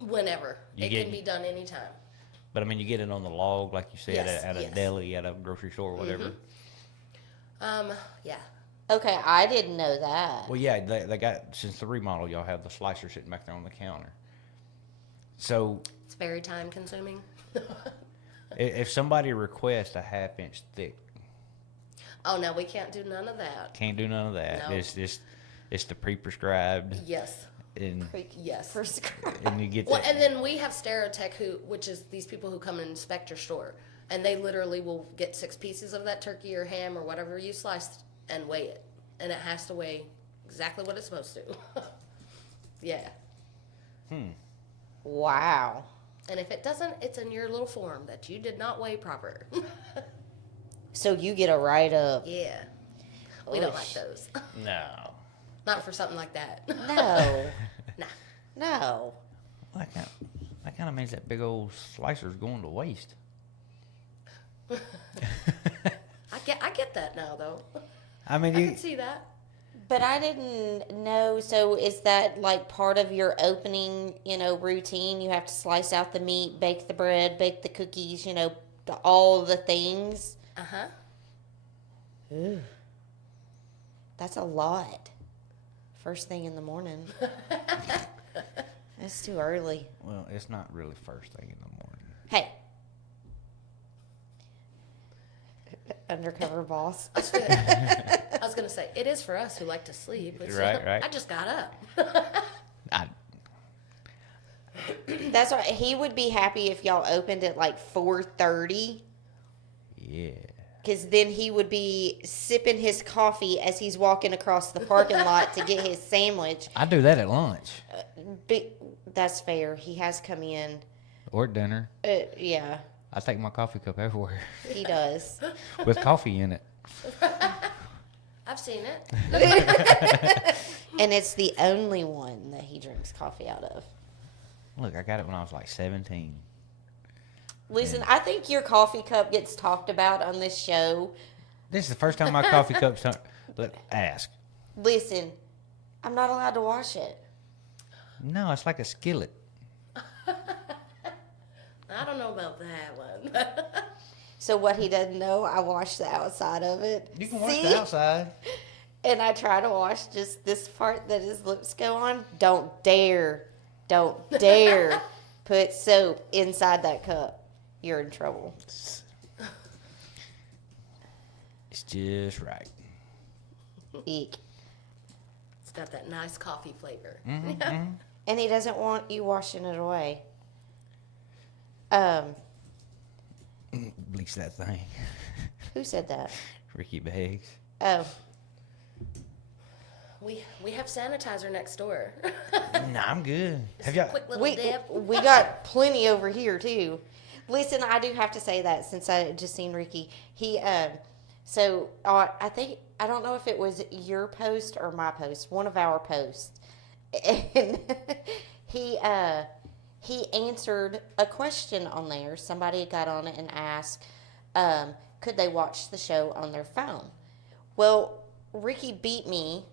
Whenever. You It get- can be done anytime. But I mean, you get it on the log, like you said, Yes, at a yes. deli, at a grocery store, or whatever. Yeah. Okay, I didn't know that. Well, yeah, they got, since the remodel, y'all have the slicer sitting back there on the counter. So It's very time consuming. if somebody requests a 1/2 inch thick, Oh, no, we can't do none of that. can't do none of that. No. It's the pre-prescribed, Yes. and Yes. Prescribed. and you get Well, that. and then we have Stereotech, which is these people who come and inspect your store, and they literally will get 6 pieces of that turkey or ham or whatever you sliced and weigh it, and it has to weigh exactly what it's supposed to. Yeah, Wow. and if it doesn't, it's in your little form that you did not weigh proper. So you get a write-up. Yeah, we don't Oish. like those. No. Not for something like that. No. Nah. No. Well, that kind of means that big old slicer's going to waste. I get that now though. I mean, I can see that. But I didn't know. So is that like part of your opening, routine? You have to slice out the meat, bake the bread, bake the cookies, all the things. Uh-huh. Ooh. That's a lot. First thing in the morning. It's too early. well, it's not really first thing in the morning. Hey. Undercover boss. I was gonna say it is for us who like to sleep. It's, Right. I just got up. That's right. He would be happy if y'all opened at like 4:30. Yeah. Because then he would be sipping his coffee as he's walking across the parking lot to get his sandwich. I do that at lunch That's fair. He has come in. or at dinner. Yeah, I take my coffee cup everywhere he does. with coffee in it. I've seen it. And it's the only one that he drinks coffee out of. Look, I got it when I was like 17. Listen, I think your coffee cup gets talked about on this show. This is the first time my coffee cup's look, ask. Listen, I'm not allowed to wash it. No, it's like a skillet. I don't know about that one. So what he doesn't know, I wash the outside of it. You can wash See? the outside. And I try to wash just this part that his lips go on. Don't dare put soap inside that cup. You're in trouble. It's just right. Eek. It's got that nice coffee flavor. Mm-hmm. And he doesn't want you washing it away. Bleach that thing. Who said that? Ricky Beggs. Oh, We have sanitizer next door. Nah, I'm good. Have y'all? Quick little we dip. got plenty over here too. Listen, I do have to say that since I just seen Ricky. He so I think I don't know if it was your post or my post, one of our posts, and he answered a question on there. Somebody got on it and asked, could they watch the show on their phone? Well, Ricky beat me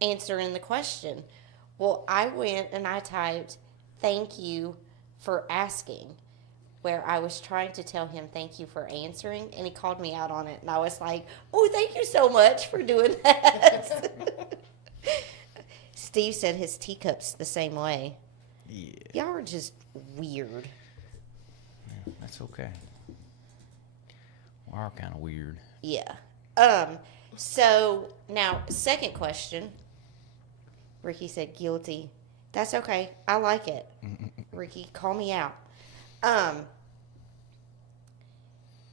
answering the question. Well, I went and I typed, "Thank you for asking," where I was trying to tell him thank you for answering, and he called me out on it, and I was like, "Oh, thank you so much for doing that." Steve said his teacup's the same way. Yeah, Y'all are just weird. that's okay. We are kind of weird. Yeah. So now, second question. Ricky said guilty. That's okay. I like it. Ricky, call me out.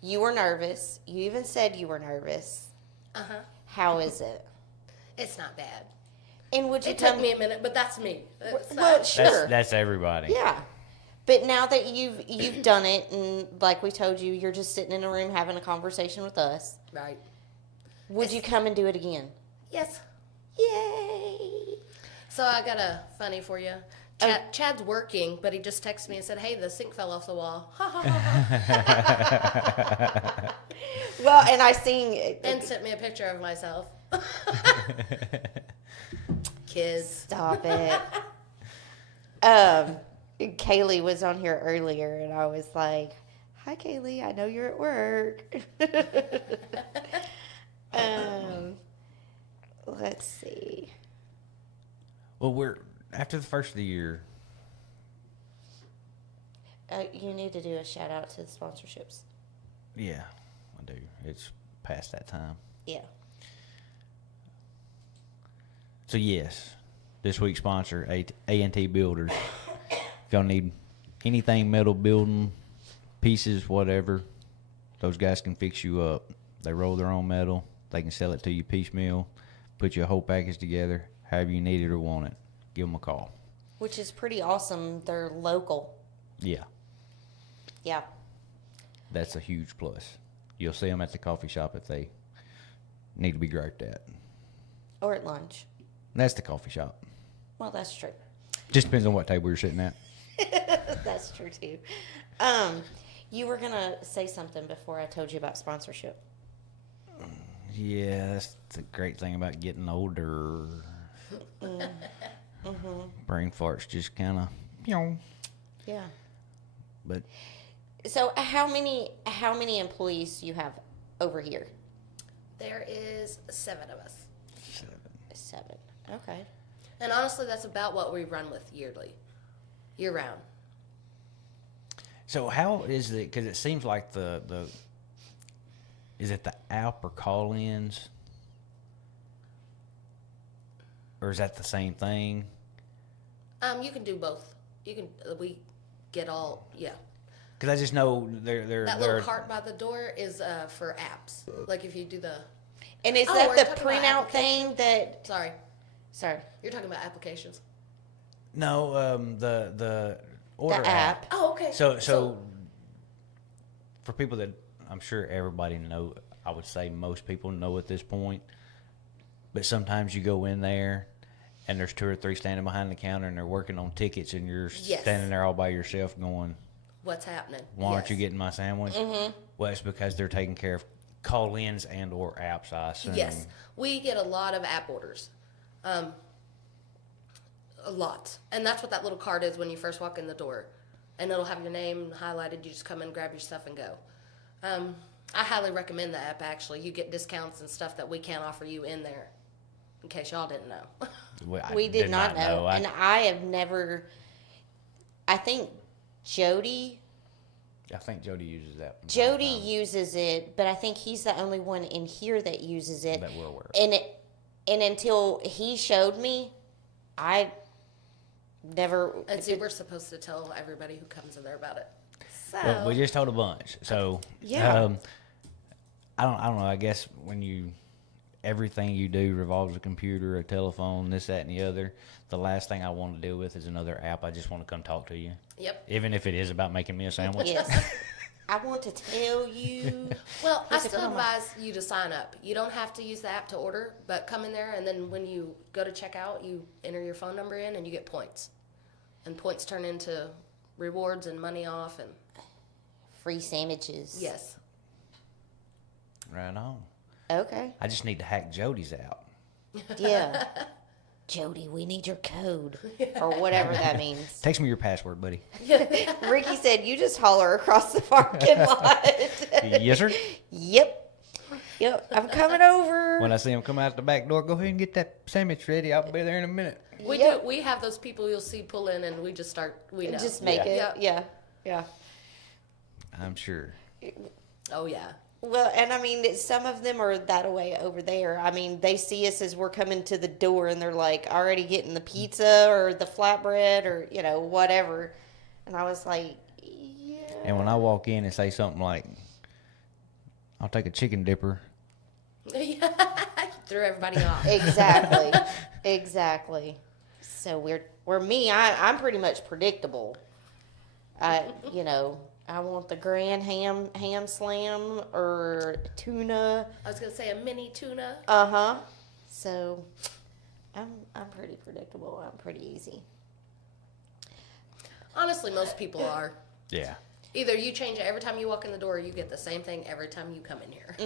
You were nervous. You even said you were nervous. Uh-huh. How is it? It's not bad. And would you It took me a minute, but that's me. Well, sure. That's everybody. Yeah. But now that you've done it, and like we told you, you're just sitting in a room having a conversation with us. Right. Would you come and do it again? Yes. Yay! So I got a funny for you. Chad's working, but he just texted me and said, "Hey, the sink fell off the wall." Ha ha ha. Well, and I seen And sent me a picture of myself. Kids. Stop it. Kaylee was on here earlier, and I was like, "Hi, Kaylee. I know you're at work." Let's see. Well, we're after the first of the year. You need to do a shout out to the sponsorships. Yeah, I do. It's past that time. Yeah. So yes, this week's sponsor, A&T Builders. If y'all need anything metal building, pieces, whatever, those guys can fix you up. They roll their own metal. They can sell it to you piecemeal, put you a whole package together, however you need it or want it. Give them a call. Which is pretty awesome. They're local. Yeah, Yeah. that's a huge plus. You'll see them at the coffee shop if they need to be griped at. Or at lunch. That's the coffee shop. Well, that's true. Just depends on what table you're sitting at. That's true too. You were gonna say something before I told you about sponsorship. Yeah, that's the great thing about getting older. Brain farts just kind of, Yeah. But So how many employees do you have over here? There is 7 of us. 7. Okay. And honestly, that's about what we run with year round. so how is it? Because it seems like is it the app or call-ins, or is that the same thing? You can do both. We get all, yeah. Because I just know they're That little cart by the door is for apps. Like if you do the, And is Oh, that we're the talking about printout thing that? sorry, Sorry. you're talking about applications. No, the order The app. Oh, okay. So for people that I'm sure everybody know, I would say most people know at this point, but sometimes you go in there and there's 2 or 3 standing behind the counter and they're working on tickets and you're Yes. standing there all by yourself going, What's happening? why aren't you Yes. getting my sandwich? Well, it's because they're taking care of call-ins and or apps, I assume. Yes, we get a lot of app orders. A lot. And that's what that little card is when you first walk in the door. And it'll have your name highlighted. You just come in, grab your stuff, and go. I highly recommend the app, actually. You get discounts and stuff that we can't offer you in there, in case y'all didn't know. Well, I We did not know. I And I have never. I think Jody think Jody uses that. from time to Jody time uses it, but I think he's the only one in here that uses it. that we're aware of. And until he showed me, I never. And see, we're supposed to tell everybody who comes in there about it. So, Well, we just told a bunch. So Yeah. I don't know. I guess when everything you do revolves a computer, a telephone, this, that, and the other. The last thing I want to deal with is another app. I just want to come talk to you, yep. even if it is about making me a sandwich. Yes. I want to tell you. Well, I What's it still called? advise you to sign up. You don't have to use the app to order, but come in there, and then when you go to check out, you enter your phone number in, and you get points. And points turn into rewards and money off, and Free sandwiches. yes. Right on. Okay. I just need to hack Jody's out. Yeah. Jody, we need your code. Or whatever that means. Text me your password, buddy. Ricky said, you just holler across the parking lot. Yes, sir. Yep. I'm coming over. When I see him come out the back door, go ahead and get that sandwich ready. I'll be there in a minute. We Yep. do. We have those people you'll see pull in, and we just start. We know. Just make Yeah. it. Yeah. Yeah. I'm sure. Oh yeah. Well, and I mean, some of them are that way over there. I mean, they see us as we're coming to the door and they're like already getting the pizza or the flatbread or, whatever. And I was like, yeah. And when I walk in and say something like, I'll take a chicken dipper. Yeah, threw everybody off. Exactly. So we're me. I'm pretty much predictable. I want the grand ham slam or tuna. I was gonna say a mini tuna. So I'm pretty predictable. I'm pretty easy. Honestly, most people are. Yeah. Either you change it every time you walk in the door, or you get the same thing every time you come in here.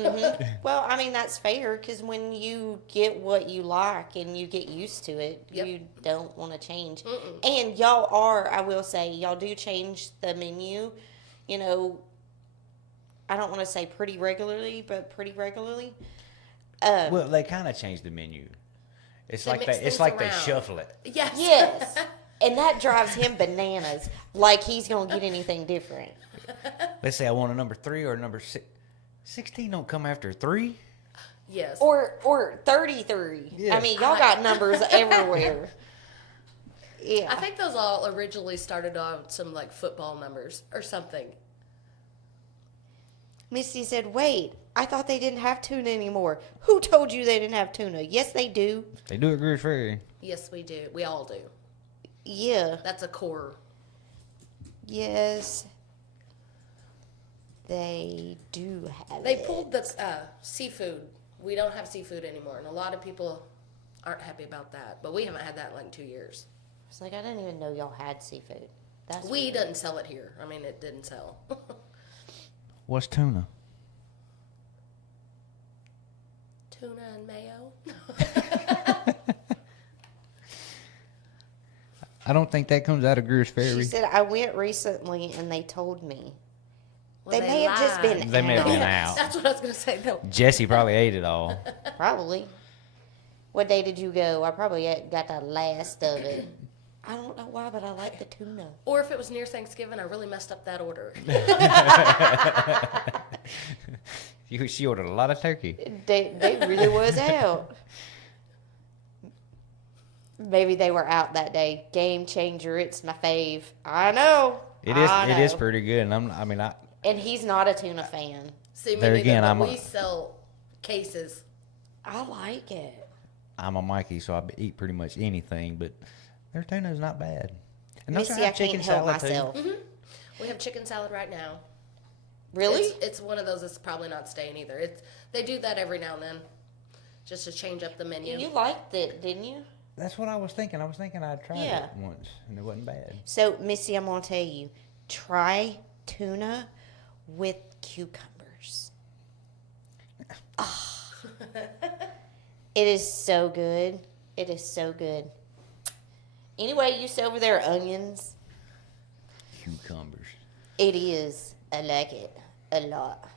Well, I mean, that's fair, because when you get what you like and you get used to it, you don't want to change. And y'all I will say, y'all do change the menu, I don't want to say pretty regularly, but pretty regularly. Well, they kind of changed the menu. It's like they shuffle it. Yes. And that drives him bananas, like he's going to get anything different. Let's say I want a number 3 or a number 6. 16 don't come after 3? Yes. Or 33. Yeah. I mean, y'all got numbers everywhere. Yeah. I think those all originally started on some, like, football numbers or something. Misty said, wait, I thought they didn't have tuna anymore. Who told you they didn't have tuna? Yes, they do. They do at Greer's Ferry. Yes, we do. We all do. Yeah. That's a core. Yes. They do have They pulled the seafood. We don't have seafood anymore, and a lot of people aren't happy about that. But we haven't had that in like 2 years. It's like, I didn't even know y'all had seafood. We didn't sell it here. I mean, it didn't sell. What's tuna? Tuna and mayo. I don't think that comes out of Greer's Ferry. She said, I went recently and they told me. Well, they may have just been out. They may have been out. That's what I was going to say. No. Jesse probably ate it all. Probably. What day did you go? I probably got the last of it. I don't know why, but I like the tuna. Or if it was near Thanksgiving, I really messed up that order. She ordered a lot of turkey. They really was out. Maybe they were out that day. Game changer. It's my fave. I know. It is pretty good. And and he's not a tuna fan. See, there again, we sell cases. I like it. I'm a Mikey, so I eat pretty much anything, but their tuna is not bad. And Missy, I can't help myself. Mm-hmm. We have chicken salad right now. Really? It's one of those that's probably not staying either. They do that every now and then, just to change up the menu. You liked it, didn't you? That's what I was thinking. I was thinking I'd tried it once, and it wasn't bad. So, Missy, I'm going to tell you, try tuna with cucumbers. Oh. It is so good. It is so good. Anyway, you see over there onions? Cucumbers. It is. I like it a lot.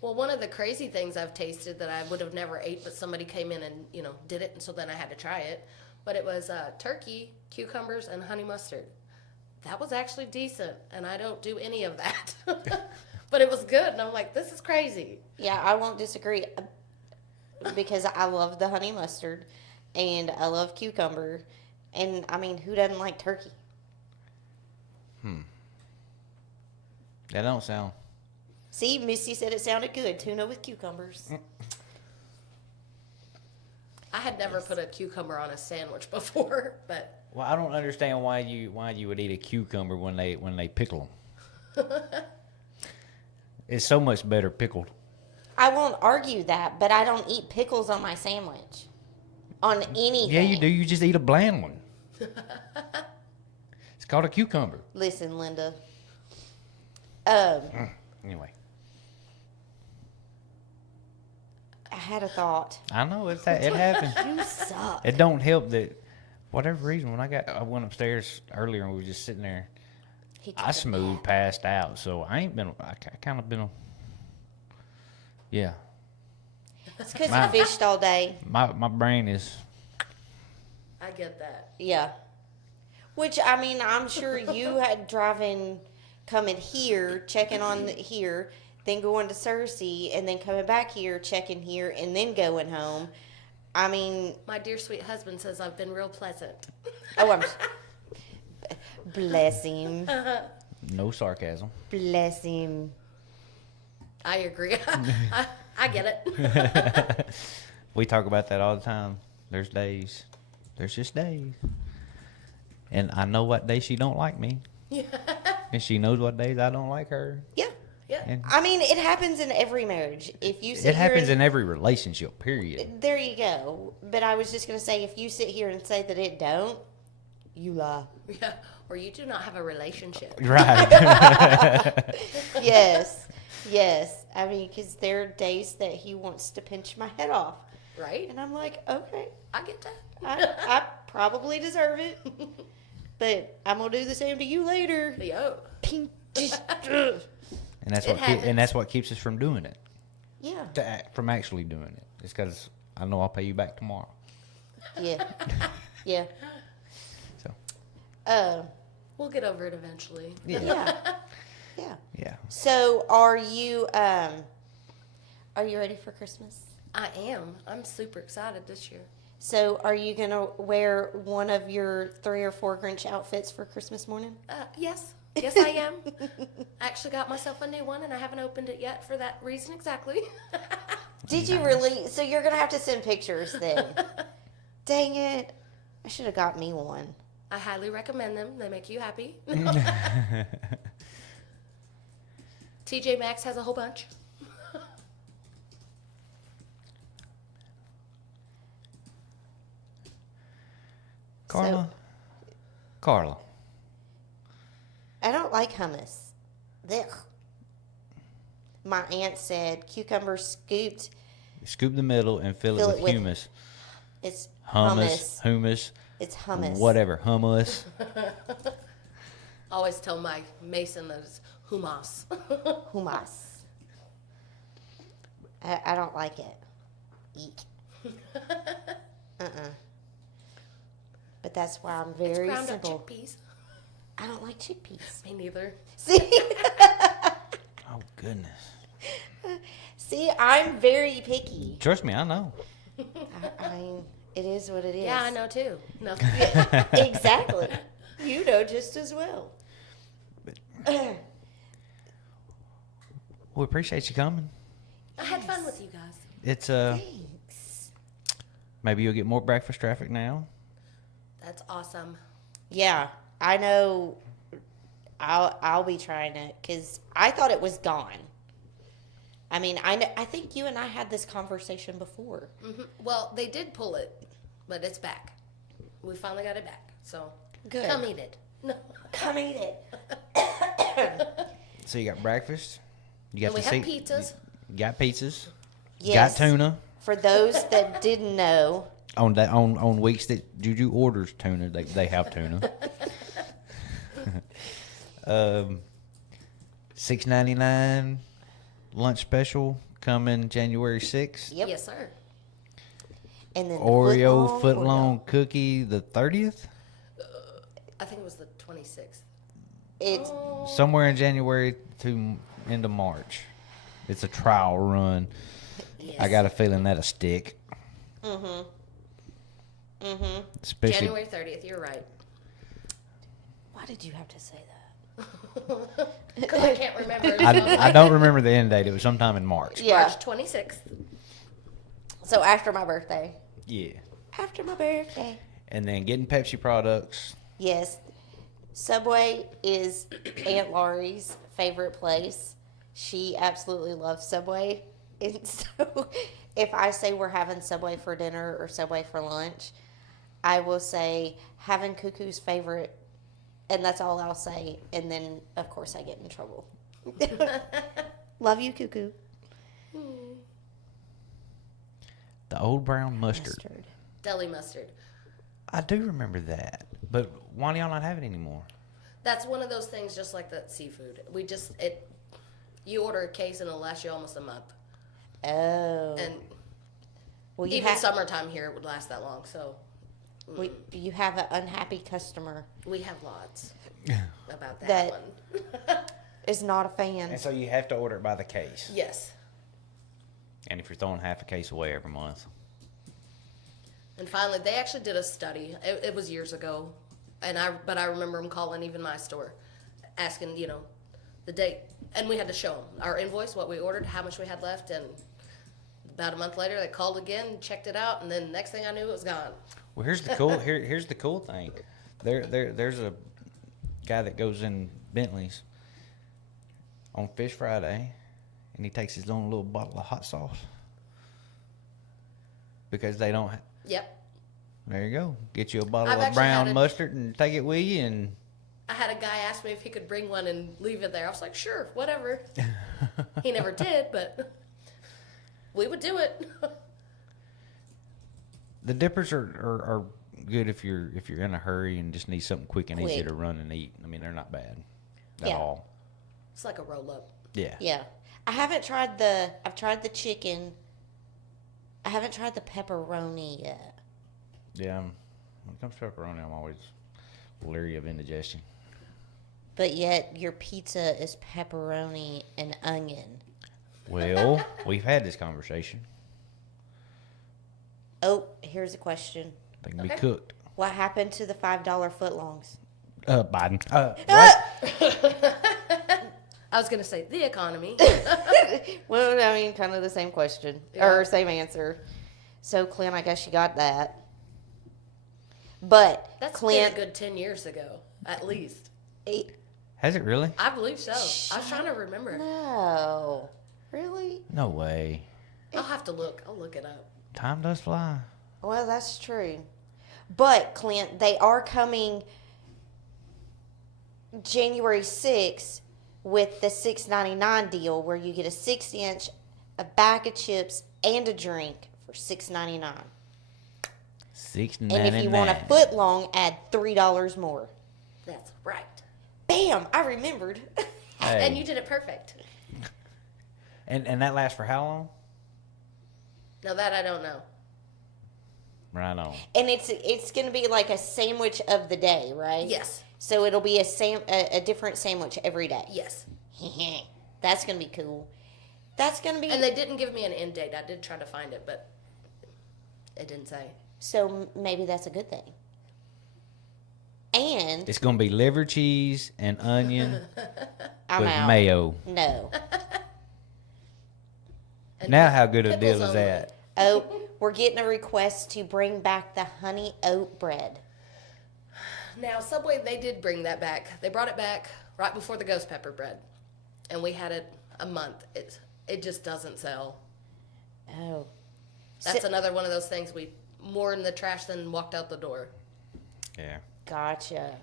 Well, one of the crazy things I've tasted that I would have never ate, but somebody came in and, did it, and so then I had to try it. But it was turkey, cucumbers, and honey mustard. That was actually decent, and I don't do any of that. But it was good, and I'm like, this is crazy. Yeah, I won't disagree, because I love the honey mustard, and I love cucumber, and, I mean, who doesn't like turkey? That don't sound... See, Misty said it sounded good. Tuna with cucumbers. I had never put a cucumber on a sandwich before, but... Well, I don't understand why you would eat a cucumber when they pickle them. It's so much better pickled. I won't argue that, but I don't eat pickles on my sandwich. On anything. Yeah, you do. You just eat a bland one. It's called a cucumber. Listen, Linda. Anyway. I had a thought. I know it happens. You suck. It don't help that, whatever reason, when I went upstairs earlier and we were just sitting there, I smooth passed out. So I kind of been, yeah. It's because you fished all day. My brain is. I get that. Yeah. Which, I mean, I'm sure you had coming here, checking on here, then going to Cersei, and then coming back here, checking here, and then going home. I mean... My dear sweet husband says I've been real pleasant. Oh, bless him. No sarcasm. Bless him. I agree. I get it. We talk about that all the time. There's just days. And I know what days she don't like me. Yeah. And she knows what days I don't like her. Yeah. Yeah. And I mean, it happens in every marriage. If you sit it happens here in every relationship, period. and, there you go. But I was just going to say, if you sit here and say that it don't, you lie. Yeah. Or you do not have a relationship. Right. Yes. Yes. I mean, because there are days that he wants to pinch my head off. Right? And I'm like, okay, I get that. I probably deserve it. But I'm going to do the same to you later. Yo. Pinch. And that's It what happens. and that's what keeps us from doing it. Yeah. From actually doing it. It's because I know I'll pay you back tomorrow. Yeah. Yeah. So We'll get over it eventually. yeah. Yeah. Yeah. Yeah. So are you ready for Christmas? I am. I'm super excited this year. So are you going to wear one of your 3 or 4 Grinch outfits for Christmas morning? Yes. Yes, I am. I actually got myself a new one, and I haven't opened it yet for that reason exactly. Did you really? So you're going to have to send pictures then. Dang it. I should have got me one. I highly recommend them. They make you happy. TJ Maxx has a whole bunch. Carla. I don't like hummus. Ugh. My aunt said cucumbers scooped. Scoop the middle and fill Fill it it with with humus. It's Hummus. It's hummus. Whatever. Hummus. I always tell my Mason that it's hummus. Hummus. I don't like it. Eek. But that's why I'm It's very ground up simple. chickpeas. I don't like chickpeas. Me neither. See, Oh goodness. see, I'm very picky. Trust me, I know. I mean, it is what it is. Yeah, I know too. No. Exactly. You know just as well. We appreciate you coming. I had fun with you guys. It's Thanks. maybe you'll get more breakfast traffic now. That's awesome. Yeah, I know. I'll be trying it because I thought it was gone. I mean, I think you and I had this conversation before. Hmm. Well, they did pull it, but it's back. We finally got it back. So Good. come eat it. No. Come eat it. So you got breakfast. You got And we the have seat- pizzas. You got pizzas. Yes. Got tuna. For those that didn't know, On weeks that Juju orders tuna, they have tuna. $6.99 lunch special coming January 6th. yep. Yes, sir. And then the Oreo foot footlong cookie the 30th. I think it was the 26th. It's Somewhere in January to end of March. It's a trial run. Yes. I got a feeling that'll stick. Especially January 30th. You're right. why did you have to say that? Because I can't remember. I don't remember the end date. It was sometime in March. Yeah. March 26th. So after my birthday. Yeah. After my birthday. And then getting Pepsi products. Yes. Subway is Aunt Laurie's favorite place. She absolutely loves Subway. And so if I say we're having Subway for dinner or Subway for lunch, I will say having Cuckoo's favorite, and that's all I'll say. And then, of course, I get in trouble. Love you, Cuckoo. The old brown mustard. Mustard. Deli mustard. I do remember that. But why do y'all not have it anymore? That's one of those things just like that seafood. You order a case and it'll last you almost a month. Oh. And Well, you even have summertime here it would last that long. So you have an unhappy customer we have lots about that That- one. is not a fan. And so you have to order it by the case. Yes. And if you're throwing half a case away every month. And finally, they actually did a study. It was years ago, but I remember them calling even my store, asking, the date, and we had to show them our invoice, what we ordered, how much we had left, and about a month later they called again, checked it out, and then next thing I knew it was gone. Well, here's the cool thing. There's a guy that goes in Bentley's on Fish Friday, and he takes his own little bottle of hot sauce because they don't. Yep. There you go. Get you a bottle I've of actually brown had mustard and take it with you. And I had a guy ask me if he could bring one and leave it there. I was like, sure, whatever. He never did, but we would do it. The dippers are good if you're in a hurry and just need something quick and easy to run and eat. I mean, they're not bad at all. It's like a roll up. Yeah. Yeah. I've tried the chicken. I haven't tried the pepperoni yet. Yeah. When it comes to pepperoni, I'm always leery of indigestion. But yet your pizza is pepperoni and onion. Well, we've had this conversation. Oh, here's a question. They can be cooked. What happened to the $5 footlongs? Biden. What? I was going to say the economy. Well, I mean, kind of the same question. Or same answer. So, Clint, I guess you got that. But, That's Clint... been a good 10 years ago, at least. Has it really? I believe so. I was trying to remember. No. Really? No way. I'll have to look. I'll look it up. Time does fly. Well, that's true. But, Clint, they are coming January 6th with the $6.99 deal where you get a 6-inch, a bag of chips, and a drink for $6.99. $6.99. And if you want a foot long, add $3 more. That's right. Bam! I remembered. Hey. And you did it perfect. And that lasts for how long? Now that I don't know. Right on. And it's going to be like a sandwich of the day, right? Yes. So it'll be a different sandwich every day. Yes. That's going to be cool. That's going to be... And they didn't give me an end date. I did try to find it, but it didn't say. So maybe that's a good thing. And... It's going to be liver cheese and onion I'm with out. mayo. No. Now how good a pickles deal is only. that? Oh, we're getting a request to bring back the honey oat bread. Now, Subway, they did bring that back. They brought it back right before the ghost pepper bread. And we had it a month. It just doesn't sell. Oh. That's another one of those things we more in the trash than walked out the door. Yeah. Gotcha.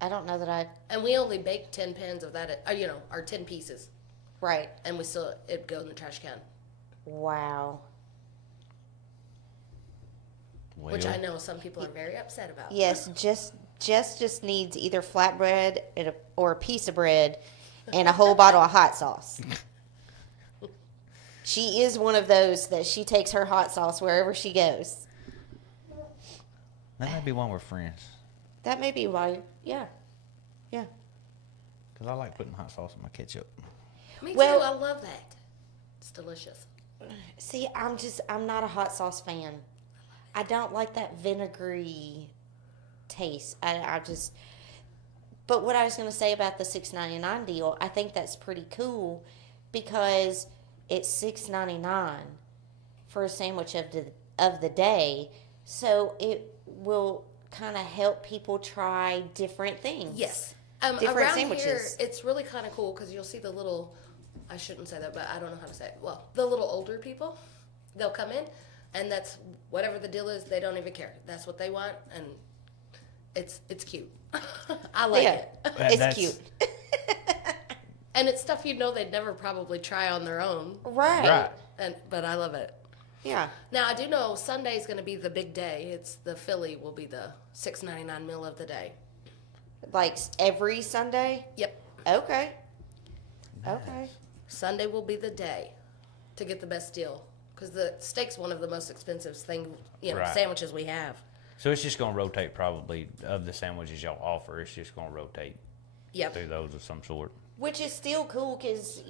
I don't know that I... And we only baked 10 pans of that, or 10 pieces. Right. And it'd go in the trash can. Wow. Well, Which I know some people are very upset about. Yes, just needs either flatbread or a piece of bread and a whole bottle of hot sauce. She is one of those that she takes her hot sauce wherever she goes. that might be one we're friends. That may be why. Yeah. Because I like putting hot sauce in my ketchup. Me Well- too. I love that. It's delicious. See, I'm not a hot sauce fan. I don't like that vinegary taste. But what I was going to say about the $6.99 deal, I think that's pretty cool because it's $6.99 for a sandwich of the day. So it will kind of help people try different things. Yes. Different around sandwiches. here, it's really kind of cool because you'll see the little, I shouldn't say that, but I don't know how to say it. Well, the little older people, they'll come in, and that's whatever the deal is, they don't even care. That's what they want, and it's cute. I like it. It's cute. And it's stuff they'd never probably try on their own. Right. But I love it. Yeah. Now, I do know Sunday's going to be the big day. It's the Philly will be the $6.99 meal of the day. Like every Sunday? Yep. Okay. Sunday will be the day to get the best deal because the steak's one of the most expensive Right. sandwiches we have. So it's just going to rotate probably of the sandwiches y'all offer. It's just going to rotate Yep. through those of some sort. Which is still cool because,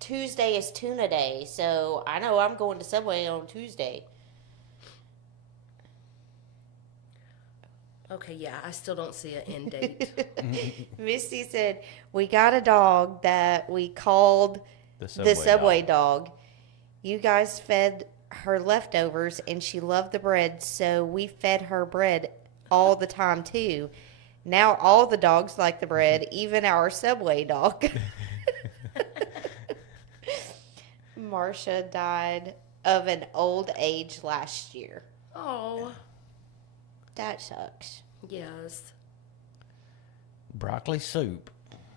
Tuesday is tuna day. So I know I'm going to Subway on Tuesday. Okay, yeah, I still don't see an end date. Misty said, we got a dog that we called the Subway dog. You guys fed her leftovers, and she loved the bread, so we fed her bread all the time, too. Now all the dogs like the bread, even our Subway dog. Marcia died of an old age last year. Oh. That sucks. Yes. Broccoli soup.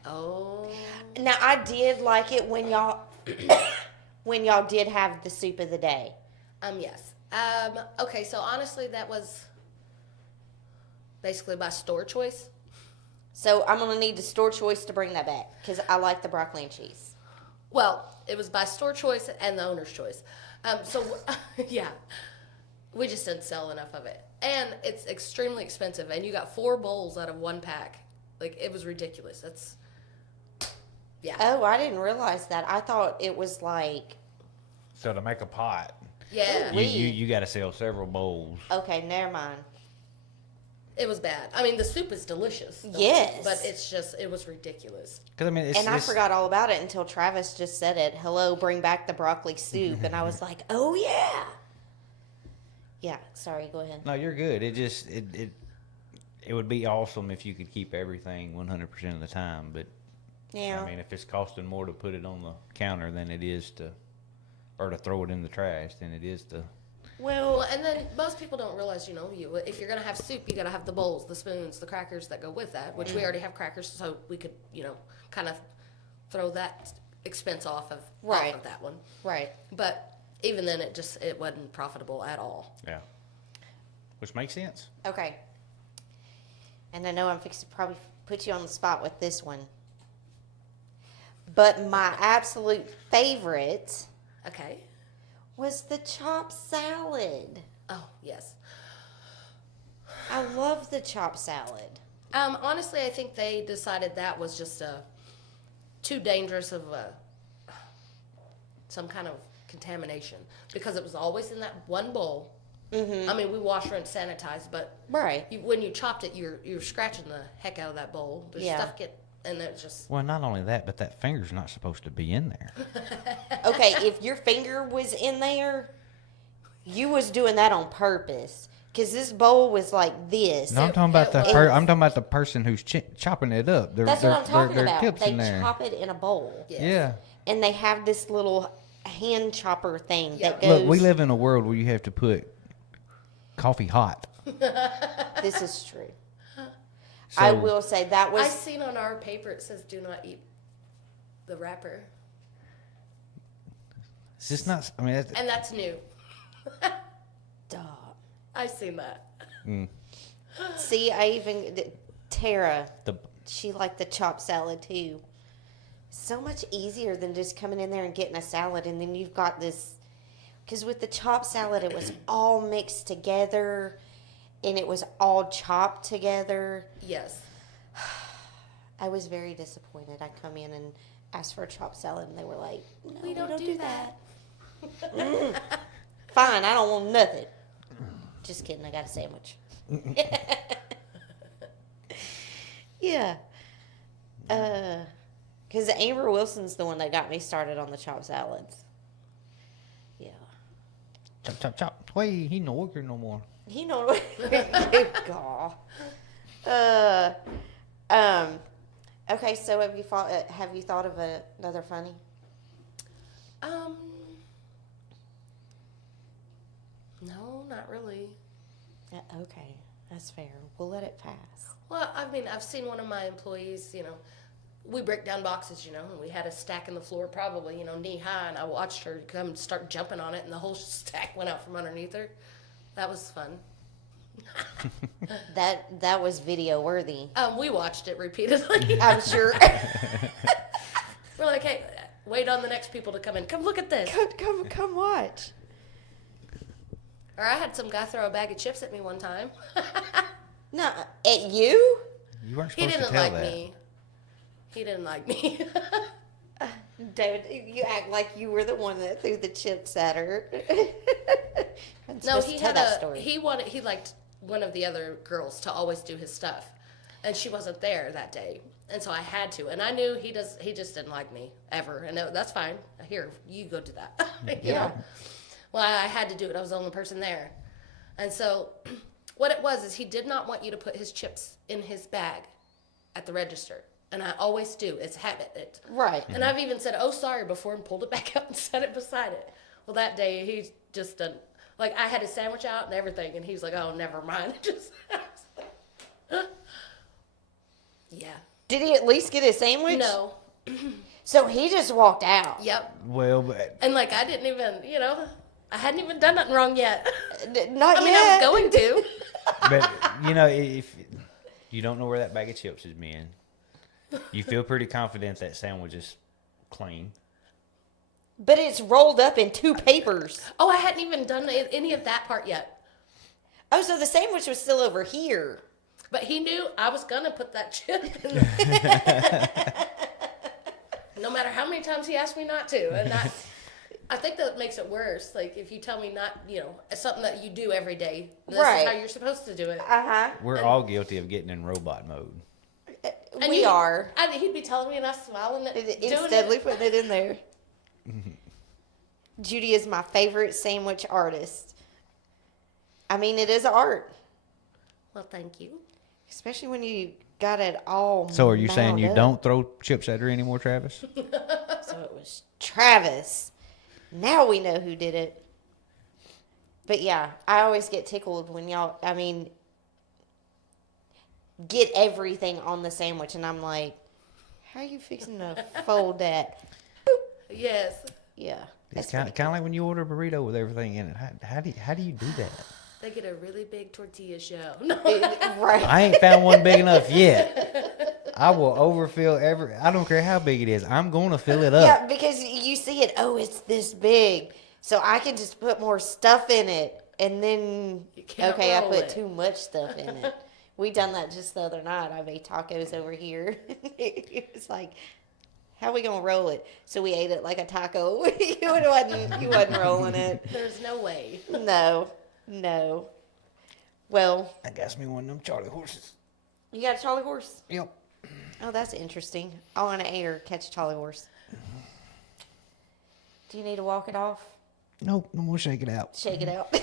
Oh. Now I did like it when y'all did have the soup of the day. Yes. Okay, so honestly that was basically by store choice. So I'm gonna need the store choice to bring that back because I like the broccoli and cheese. Well, it was by store choice and the owner's choice. Yeah, we just didn't sell enough of it. And it's extremely expensive, and you got 4 bowls out of 1 pack. Like, it was ridiculous. Yeah. Oh, I didn't realize that. I thought it was like... So to make a pot, Yeah. you got to sell several bowls. Okay, never mind. It was bad. I mean, the soup is delicious. Yes. But it was ridiculous. 'Cause, I mean, I forgot all about it until Travis just said it. Hello, bring back the broccoli soup. And I was like, oh, yeah. Yeah, sorry, go ahead. No, you're good. It would be awesome if you could keep everything 100% of the time, but Yeah. I mean, if it's costing more to put it on the counter than it is to throw it in the trash than it is to. Well, and then most people don't realize, if you're going to have soup, you got to have the bowls, the spoons, the crackers that go with that, which we already have crackers, so we could, kind of throw that expense off of that one. Right. But even then, it wasn't profitable at all. Yeah. Which makes sense. Okay. And I know I'm fixing to probably put you on the spot with this one. But my absolute favorite Okay. was the chopped salad. Oh, yes. I love the chopped salad. Honestly, I think they decided that was just too dangerous of some kind of contamination because it was always in that one bowl. Mm-hmm. I mean, we wash, rinse, sanitize, but Right. when you chopped it, you're scratching the heck out of that bowl. There's stuff and it's just. Well, not only that, but that finger's not supposed to be in there. Okay, if your finger was in there, you was doing that on purpose. Because this bowl was like this. No, I'm talking about I'm talking about the person who's chopping it up. That's what I'm talking about. Tips They in there. chop it in a bowl. Yes. Yeah. And they have this little hand chopper thing that goes. Look, we live in a world where you have to put coffee hot. This is true. So, I will say that was. I seen on our paper it says "Do not eat the wrapper," It's just not. I mean, and that's new. Duh. I seen that. See, Tara, she liked the chopped salad too. So much easier than just coming in there and getting a salad, and then you've got this. Because with the chopped salad, it was all mixed together, and it was all chopped together. Yes. I was very disappointed. I come in and asked for a chopped salad, and they were like, "No, We don't do that." Fine, I don't want nothing. Just kidding. I got a sandwich. Yeah. Because Amber Wilson's the one that got me started on the chopped salads. Yeah. chop, chop, chop. Wait, he no worker no more. You know what? Okay, so have you thought of another funny? No, not really. Okay, that's fair. We'll let it pass. Well, I mean, I've seen one of my employees, we break down boxes, and we had a stack in the floor probably, knee high, and I watched her come start jumping on it, and the whole stack went out from underneath her. That was fun. That was video worthy. We watched it repeatedly. I'm sure. We're like, hey, wait on the next people to come in. Come look at this. Come watch. Or I had some guy throw a bag of chips at me one time. No, at you? You weren't He supposed didn't to tell like that. me. He didn't like me. David, you act like you were the one that threw the chips at her. No, he had he liked one of the other girls to always do his stuff, and she wasn't there that day, and so I had to. And I knew he just didn't like me ever, and that's fine. Here, you go do that. you know? Well, I had to do it. I was the only person there, and so what it was is he did not want you to put his chips in his bag at the register. And I always do. It's habit. Right. And I've even said, "Oh, sorry," before and pulled it back out and set it beside it. Well, that day he just done. Like, I had his sandwich out and everything, and he's like, "Oh, never mind." Just yeah. Did he at least get his sandwich? No. So he just walked out. Yep. Well, but And like I didn't even, I hadn't even done nothing wrong yet. Not I mean, yet. I was going to. but if you don't know where that bag of chips is being, you feel pretty confident that sandwich is clean. But it's rolled up in 2 papers. Oh, I hadn't even done any of that part yet. Oh, so the sandwich was still over here. But he knew I was gonna put that chip in there. No matter how many times he asked me not to, and I think that makes it worse. Like, if you tell me not, it's something that you do every day. This is how you're supposed to do it. We're all guilty of getting in robot mode. And We are. He'd be telling me, and I smiling at Steadily putting it in there. Judy is my favorite sandwich artist. I mean, it is art. Well, thank you. Especially when you got it all. So are you saying you up. don't throw chips at her anymore, Travis? So it was Travis. Now we know who did it. But yeah, I always get tickled when y'all, get everything on the sandwich. And I'm like, how are you fixing to fold that? Yes. Yeah. It's kind of like when you order a burrito with everything in it. How do you do that? They get a really big tortilla shell. No. Right. I ain't found one big enough yet. I will overfill I don't care how big it is. I'm going to fill it up. Yeah, because you see it, it's this big. So I can just put more stuff in it. And then, I roll put it. too much stuff in it. We done that just the other night. I made tacos over here. It was like, how we going to roll it? So we ate it like a taco. You wasn't rolling it. There's no way. No. Well, I got me one of them Charlie horses. you got a Charlie horse? Yep. Oh, that's interesting. On the air, catch a Charlie horse. Do you need to walk it off? Nope, I'm gonna shake it out. Shake it out.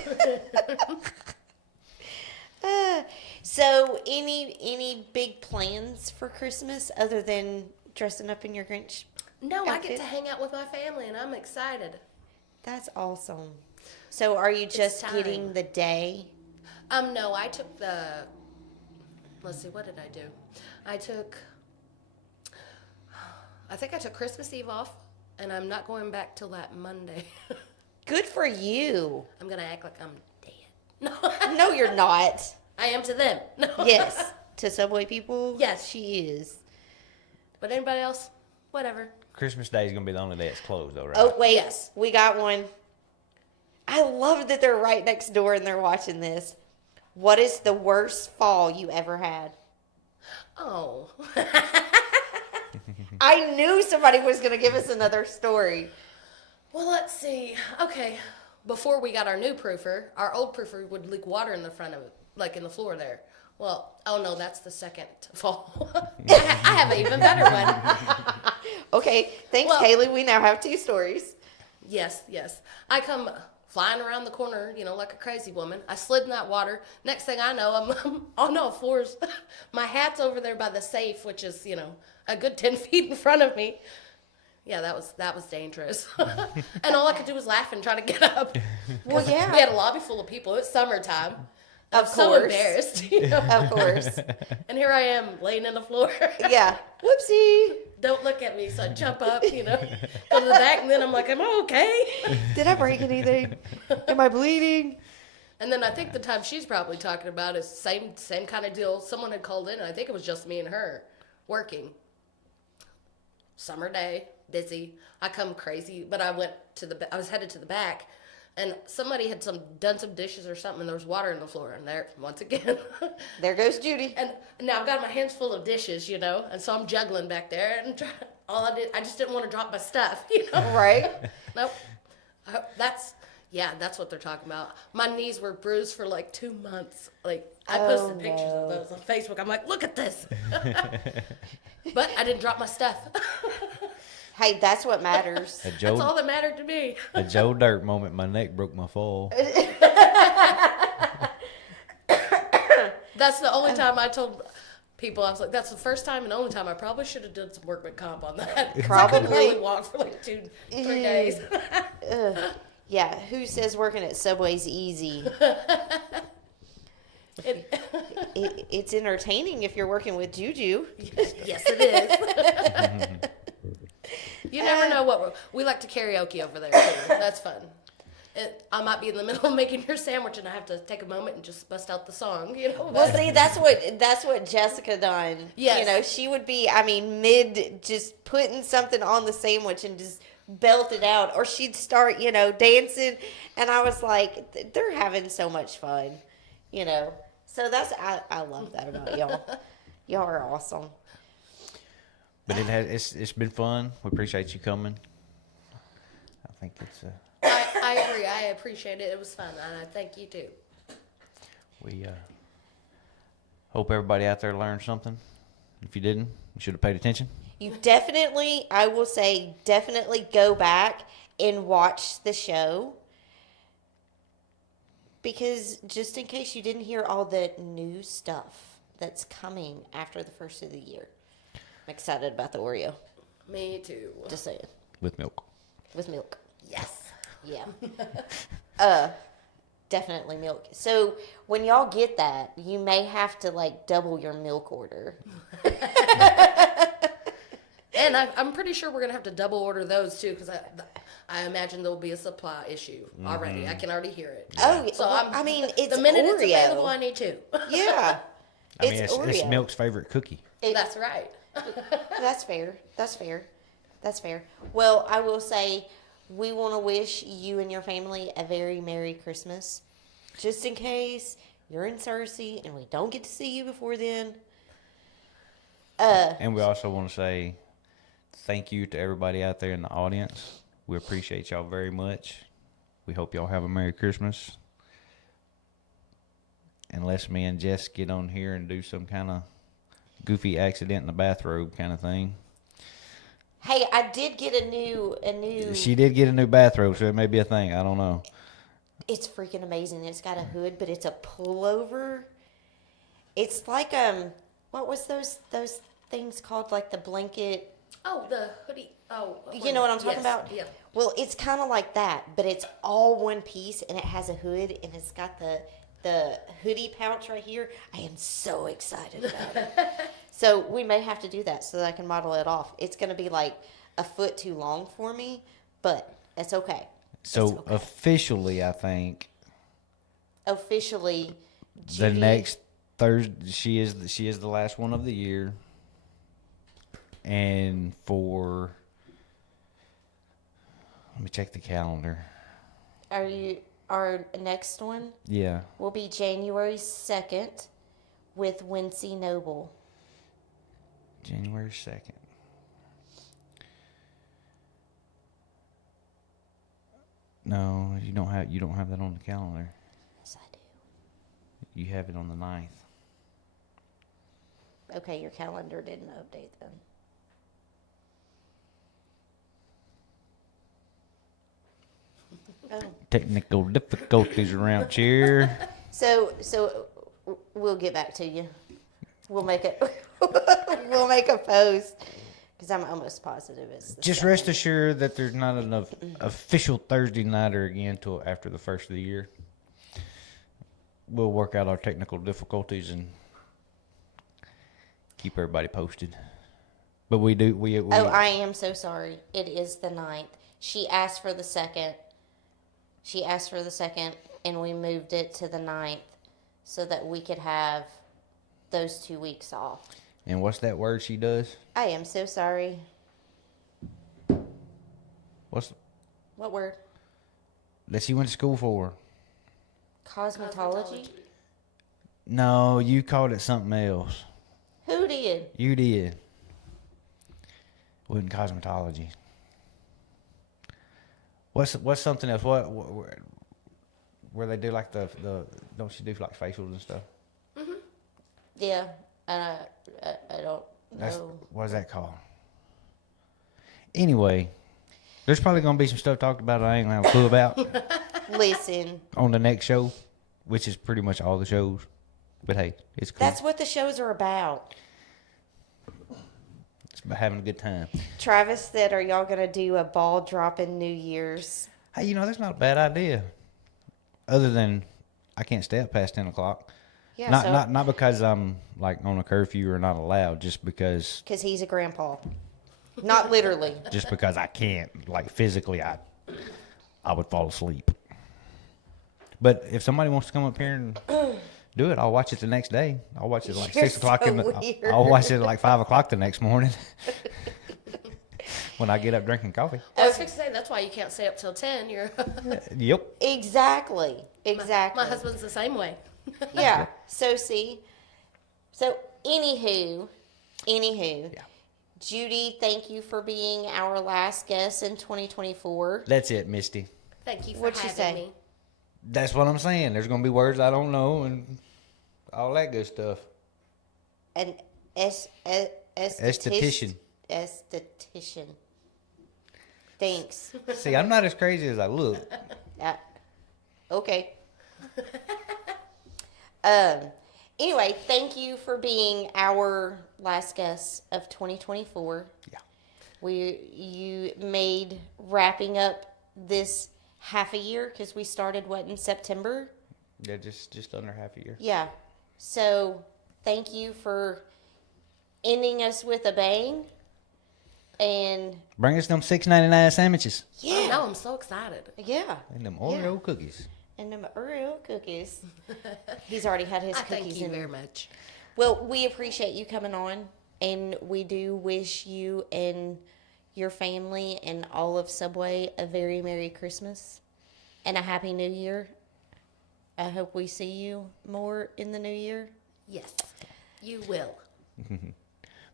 So, any big plans for Christmas other than dressing up in your Grinch? No, I outfit? get to hang out with my family, and I'm excited. That's awesome. So, are you just time. getting the day? No, I took let's see, what did I do? I think I took Christmas Eve off, and I'm not going back till that Monday. Good for you. I'm going to act like I'm dead. No, No, you're not. I am to them. No. Yes. To Subway people? Yes. She is. But anybody else? Whatever. Christmas Day is gonna be the only day it's closed, though, right? Oh, wait. Yes. We got one. I love that they're right next door and they're watching this. What is the worst fall you ever had? Oh. I knew somebody was going to give us another story. Well, let's see. Okay. Before we got our new proofer, our old proofer would leak water in the front of it, like in the floor there. Well, oh no, that's the second fall. I have an even better one. Okay, thanks, Well- Kaylee. We now have 2 stories. Yes. I come flying around the corner, like a crazy woman. I slid in that water. Next thing I know, I'm on all fours. My hat's over there by the safe, which is, a good 10 feet in front of me. Yeah, that was dangerous. And all I could do was laugh and try to get up. Well, yeah. We had a lobby full of people. It's summertime. Of I'm so course. embarrassed. Of course. And here I am laying on the floor. Yeah. Whoopsie. Don't look at me. So I jump up, go to the back, and then I'm like, am I okay? Did I break anything? Am I bleeding? And then I think the time she's probably talking about is same kind of deal. Someone had called in, and I think it was just me and her working. Summer day, busy. I come crazy, but I was headed to the back, and somebody had done some dishes or something, and there was water in the floor. And there, once again, There goes Judy. and now I've got my hands full of dishes, and so I'm juggling back there, and I just didn't want to drop my stuff, Right? Nope. Yeah, that's what they're talking about. My knees were bruised for like 2 months. Like, I posted pictures of those on Facebook. I'm like, look at this. But I didn't drop my stuff. Hey, that's what matters. A That's Joe, all that mattered to me. a Joe Dirt moment. My neck broke my fall. That's the only time I told people, I was like, that's the first time and only time I probably should have done some workman comp on that. 'Cause I couldn't Probably. really walk for like 2-3 days. Yeah, who says working at Subway's easy? It's entertaining if you're working with Juju. Yes, it is. You never know what we like to karaoke over there too. That's fun. I might be in the middle of making your sandwich and I have to take a moment and just bust out the song. You know. Well, see, that's what Jessica done. Yes. You know, she would be, mid just putting something on the sandwich and just belt it out, or she'd start, dancing, and I was like, they're having so much fun, So I love that about y'all. Y'all are awesome. But it's been fun. We appreciate you coming. I think it's I agree. I appreciate it. It was fun, and I thank you too. we hope everybody out there learned something. If you didn't, you should have paid attention. You definitely, I will say, definitely go back and watch the show. Because just in case you didn't hear all the new stuff that's coming after the first of the year. I'm excited about the Oreo. Me too. Just saying. With milk. With milk. Yes. Yeah. Definitely milk. So when y'all get that, you may have to double your milk order. And I'm pretty sure we're gonna have to double order those too, because I imagine there'll be a supply issue already. I can already hear it. Oh, so it's the minute Oreo. it's available, I need two. Yeah. It's Oreo. Milk's favorite cookie. That's right. That's fair. That's fair. That's fair. Well, I will say we want to wish you and your family a very Merry Christmas. Just in case you're in Cersei and we don't get to see you before then. And we also want to say thank you to everybody out there in the audience. We appreciate y'all very much. We hope y'all have a Merry Christmas. Unless me and Jess get on here and do some kind of goofy accident in the bathrobe kind of thing. Hey, I did get a new. She did get a new bathrobe, so it may be a thing. I don't know. It's freaking amazing. It's got a hood, but it's a pullover. It's like what was those things called? Like the blanket. Oh, the hoodie. Oh, You know what I'm talking yes, about? Yeah. Well, it's kind of like that, but it's all one piece, and it has a hood, and it's got the hoodie pouch right here. I am so excited about it. So we may have to do that so that I can model it off. It's going to be like a foot too long for me, but it's okay. So officially, I think Officially, the Judy, next Thursday she is the last one of the year, and for let me check the calendar. Our next one Yeah, will be January 2nd with Wincy Noble. January 2nd. No, you don't have that on the calendar. Yes, I do. You have it on the 9th. Okay, your calendar didn't update then. Oh. Technical difficulties around here. So we'll get back to you. We'll make it. We'll make a post because I'm almost positive it's. Just rest assured that there's not enough official Thursday nighter again till after the first of the year. We'll work out our technical difficulties and keep everybody posted. But we do. We Oh, I am so sorry. It is the 9th. She asked for the 2nd. And we moved it to the 9th so that we could have those 2 weeks off. And what's that word she does? I am so sorry. What's What word? that she went to school for? Cosmetology? No, you called it something else. Who did? You did. Wasn't cosmetology. What's something else? where they do like the don't you do like facials and stuff? Yeah, and I don't know. What is that called? Anyway, there's probably gonna be some stuff talked about I ain't gonna have a clue about Listen, on the next show, which is pretty much all the shows. But hey, it's cool. that's what the shows are about. It's about having a good time. Travis said, "Are y'all gonna do a ball drop in New Year's?" Hey, that's not a bad idea. Other than I can't stay up past 10 o'clock. Yeah, Not because I'm like on a curfew or not allowed, just because he's a grandpa, not literally. just because I can't, like physically, I would fall asleep. But if somebody wants to come up here and do it, I'll watch it the next day. I'll watch it at like You're 6 o'clock so weird. I'll watch it at like 5 o'clock the next morning when I get up drinking coffee. I was fixing to say that's why you can't stay up till 10. You're Yep. Exactly. my husband's the same way. Yeah. So anywho, Yeah. Judy, thank you for being our last guest in 2024. That's it, Misty. Thank you for What'd she having say? me. That's what I'm saying. There's gonna be words I don't know and all that good stuff. An Esthetician. Esthetician. Thanks. See, I'm not as crazy as I look. Okay. Anyway, thank you for being our last guest of 2024. Yeah. You made wrapping up this half a year because we started in September. Yeah, just under half a year. Yeah. So thank you for ending us with a bang. And Bring us them $6.99 sandwiches Oh, no, I'm so excited. yeah. and them Oreo cookies. And them Oreo cookies. He's already had his I cookies thank you in. very much. Well, we appreciate you coming on, and we do wish you and your family and all of Subway a very Merry Christmas and a Happy New Year. I hope we see you more in the new year. Yes, you will.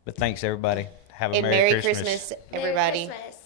But thanks, everybody. Have a And Merry Merry Christmas. Christmas, everybody. Merry Christmas.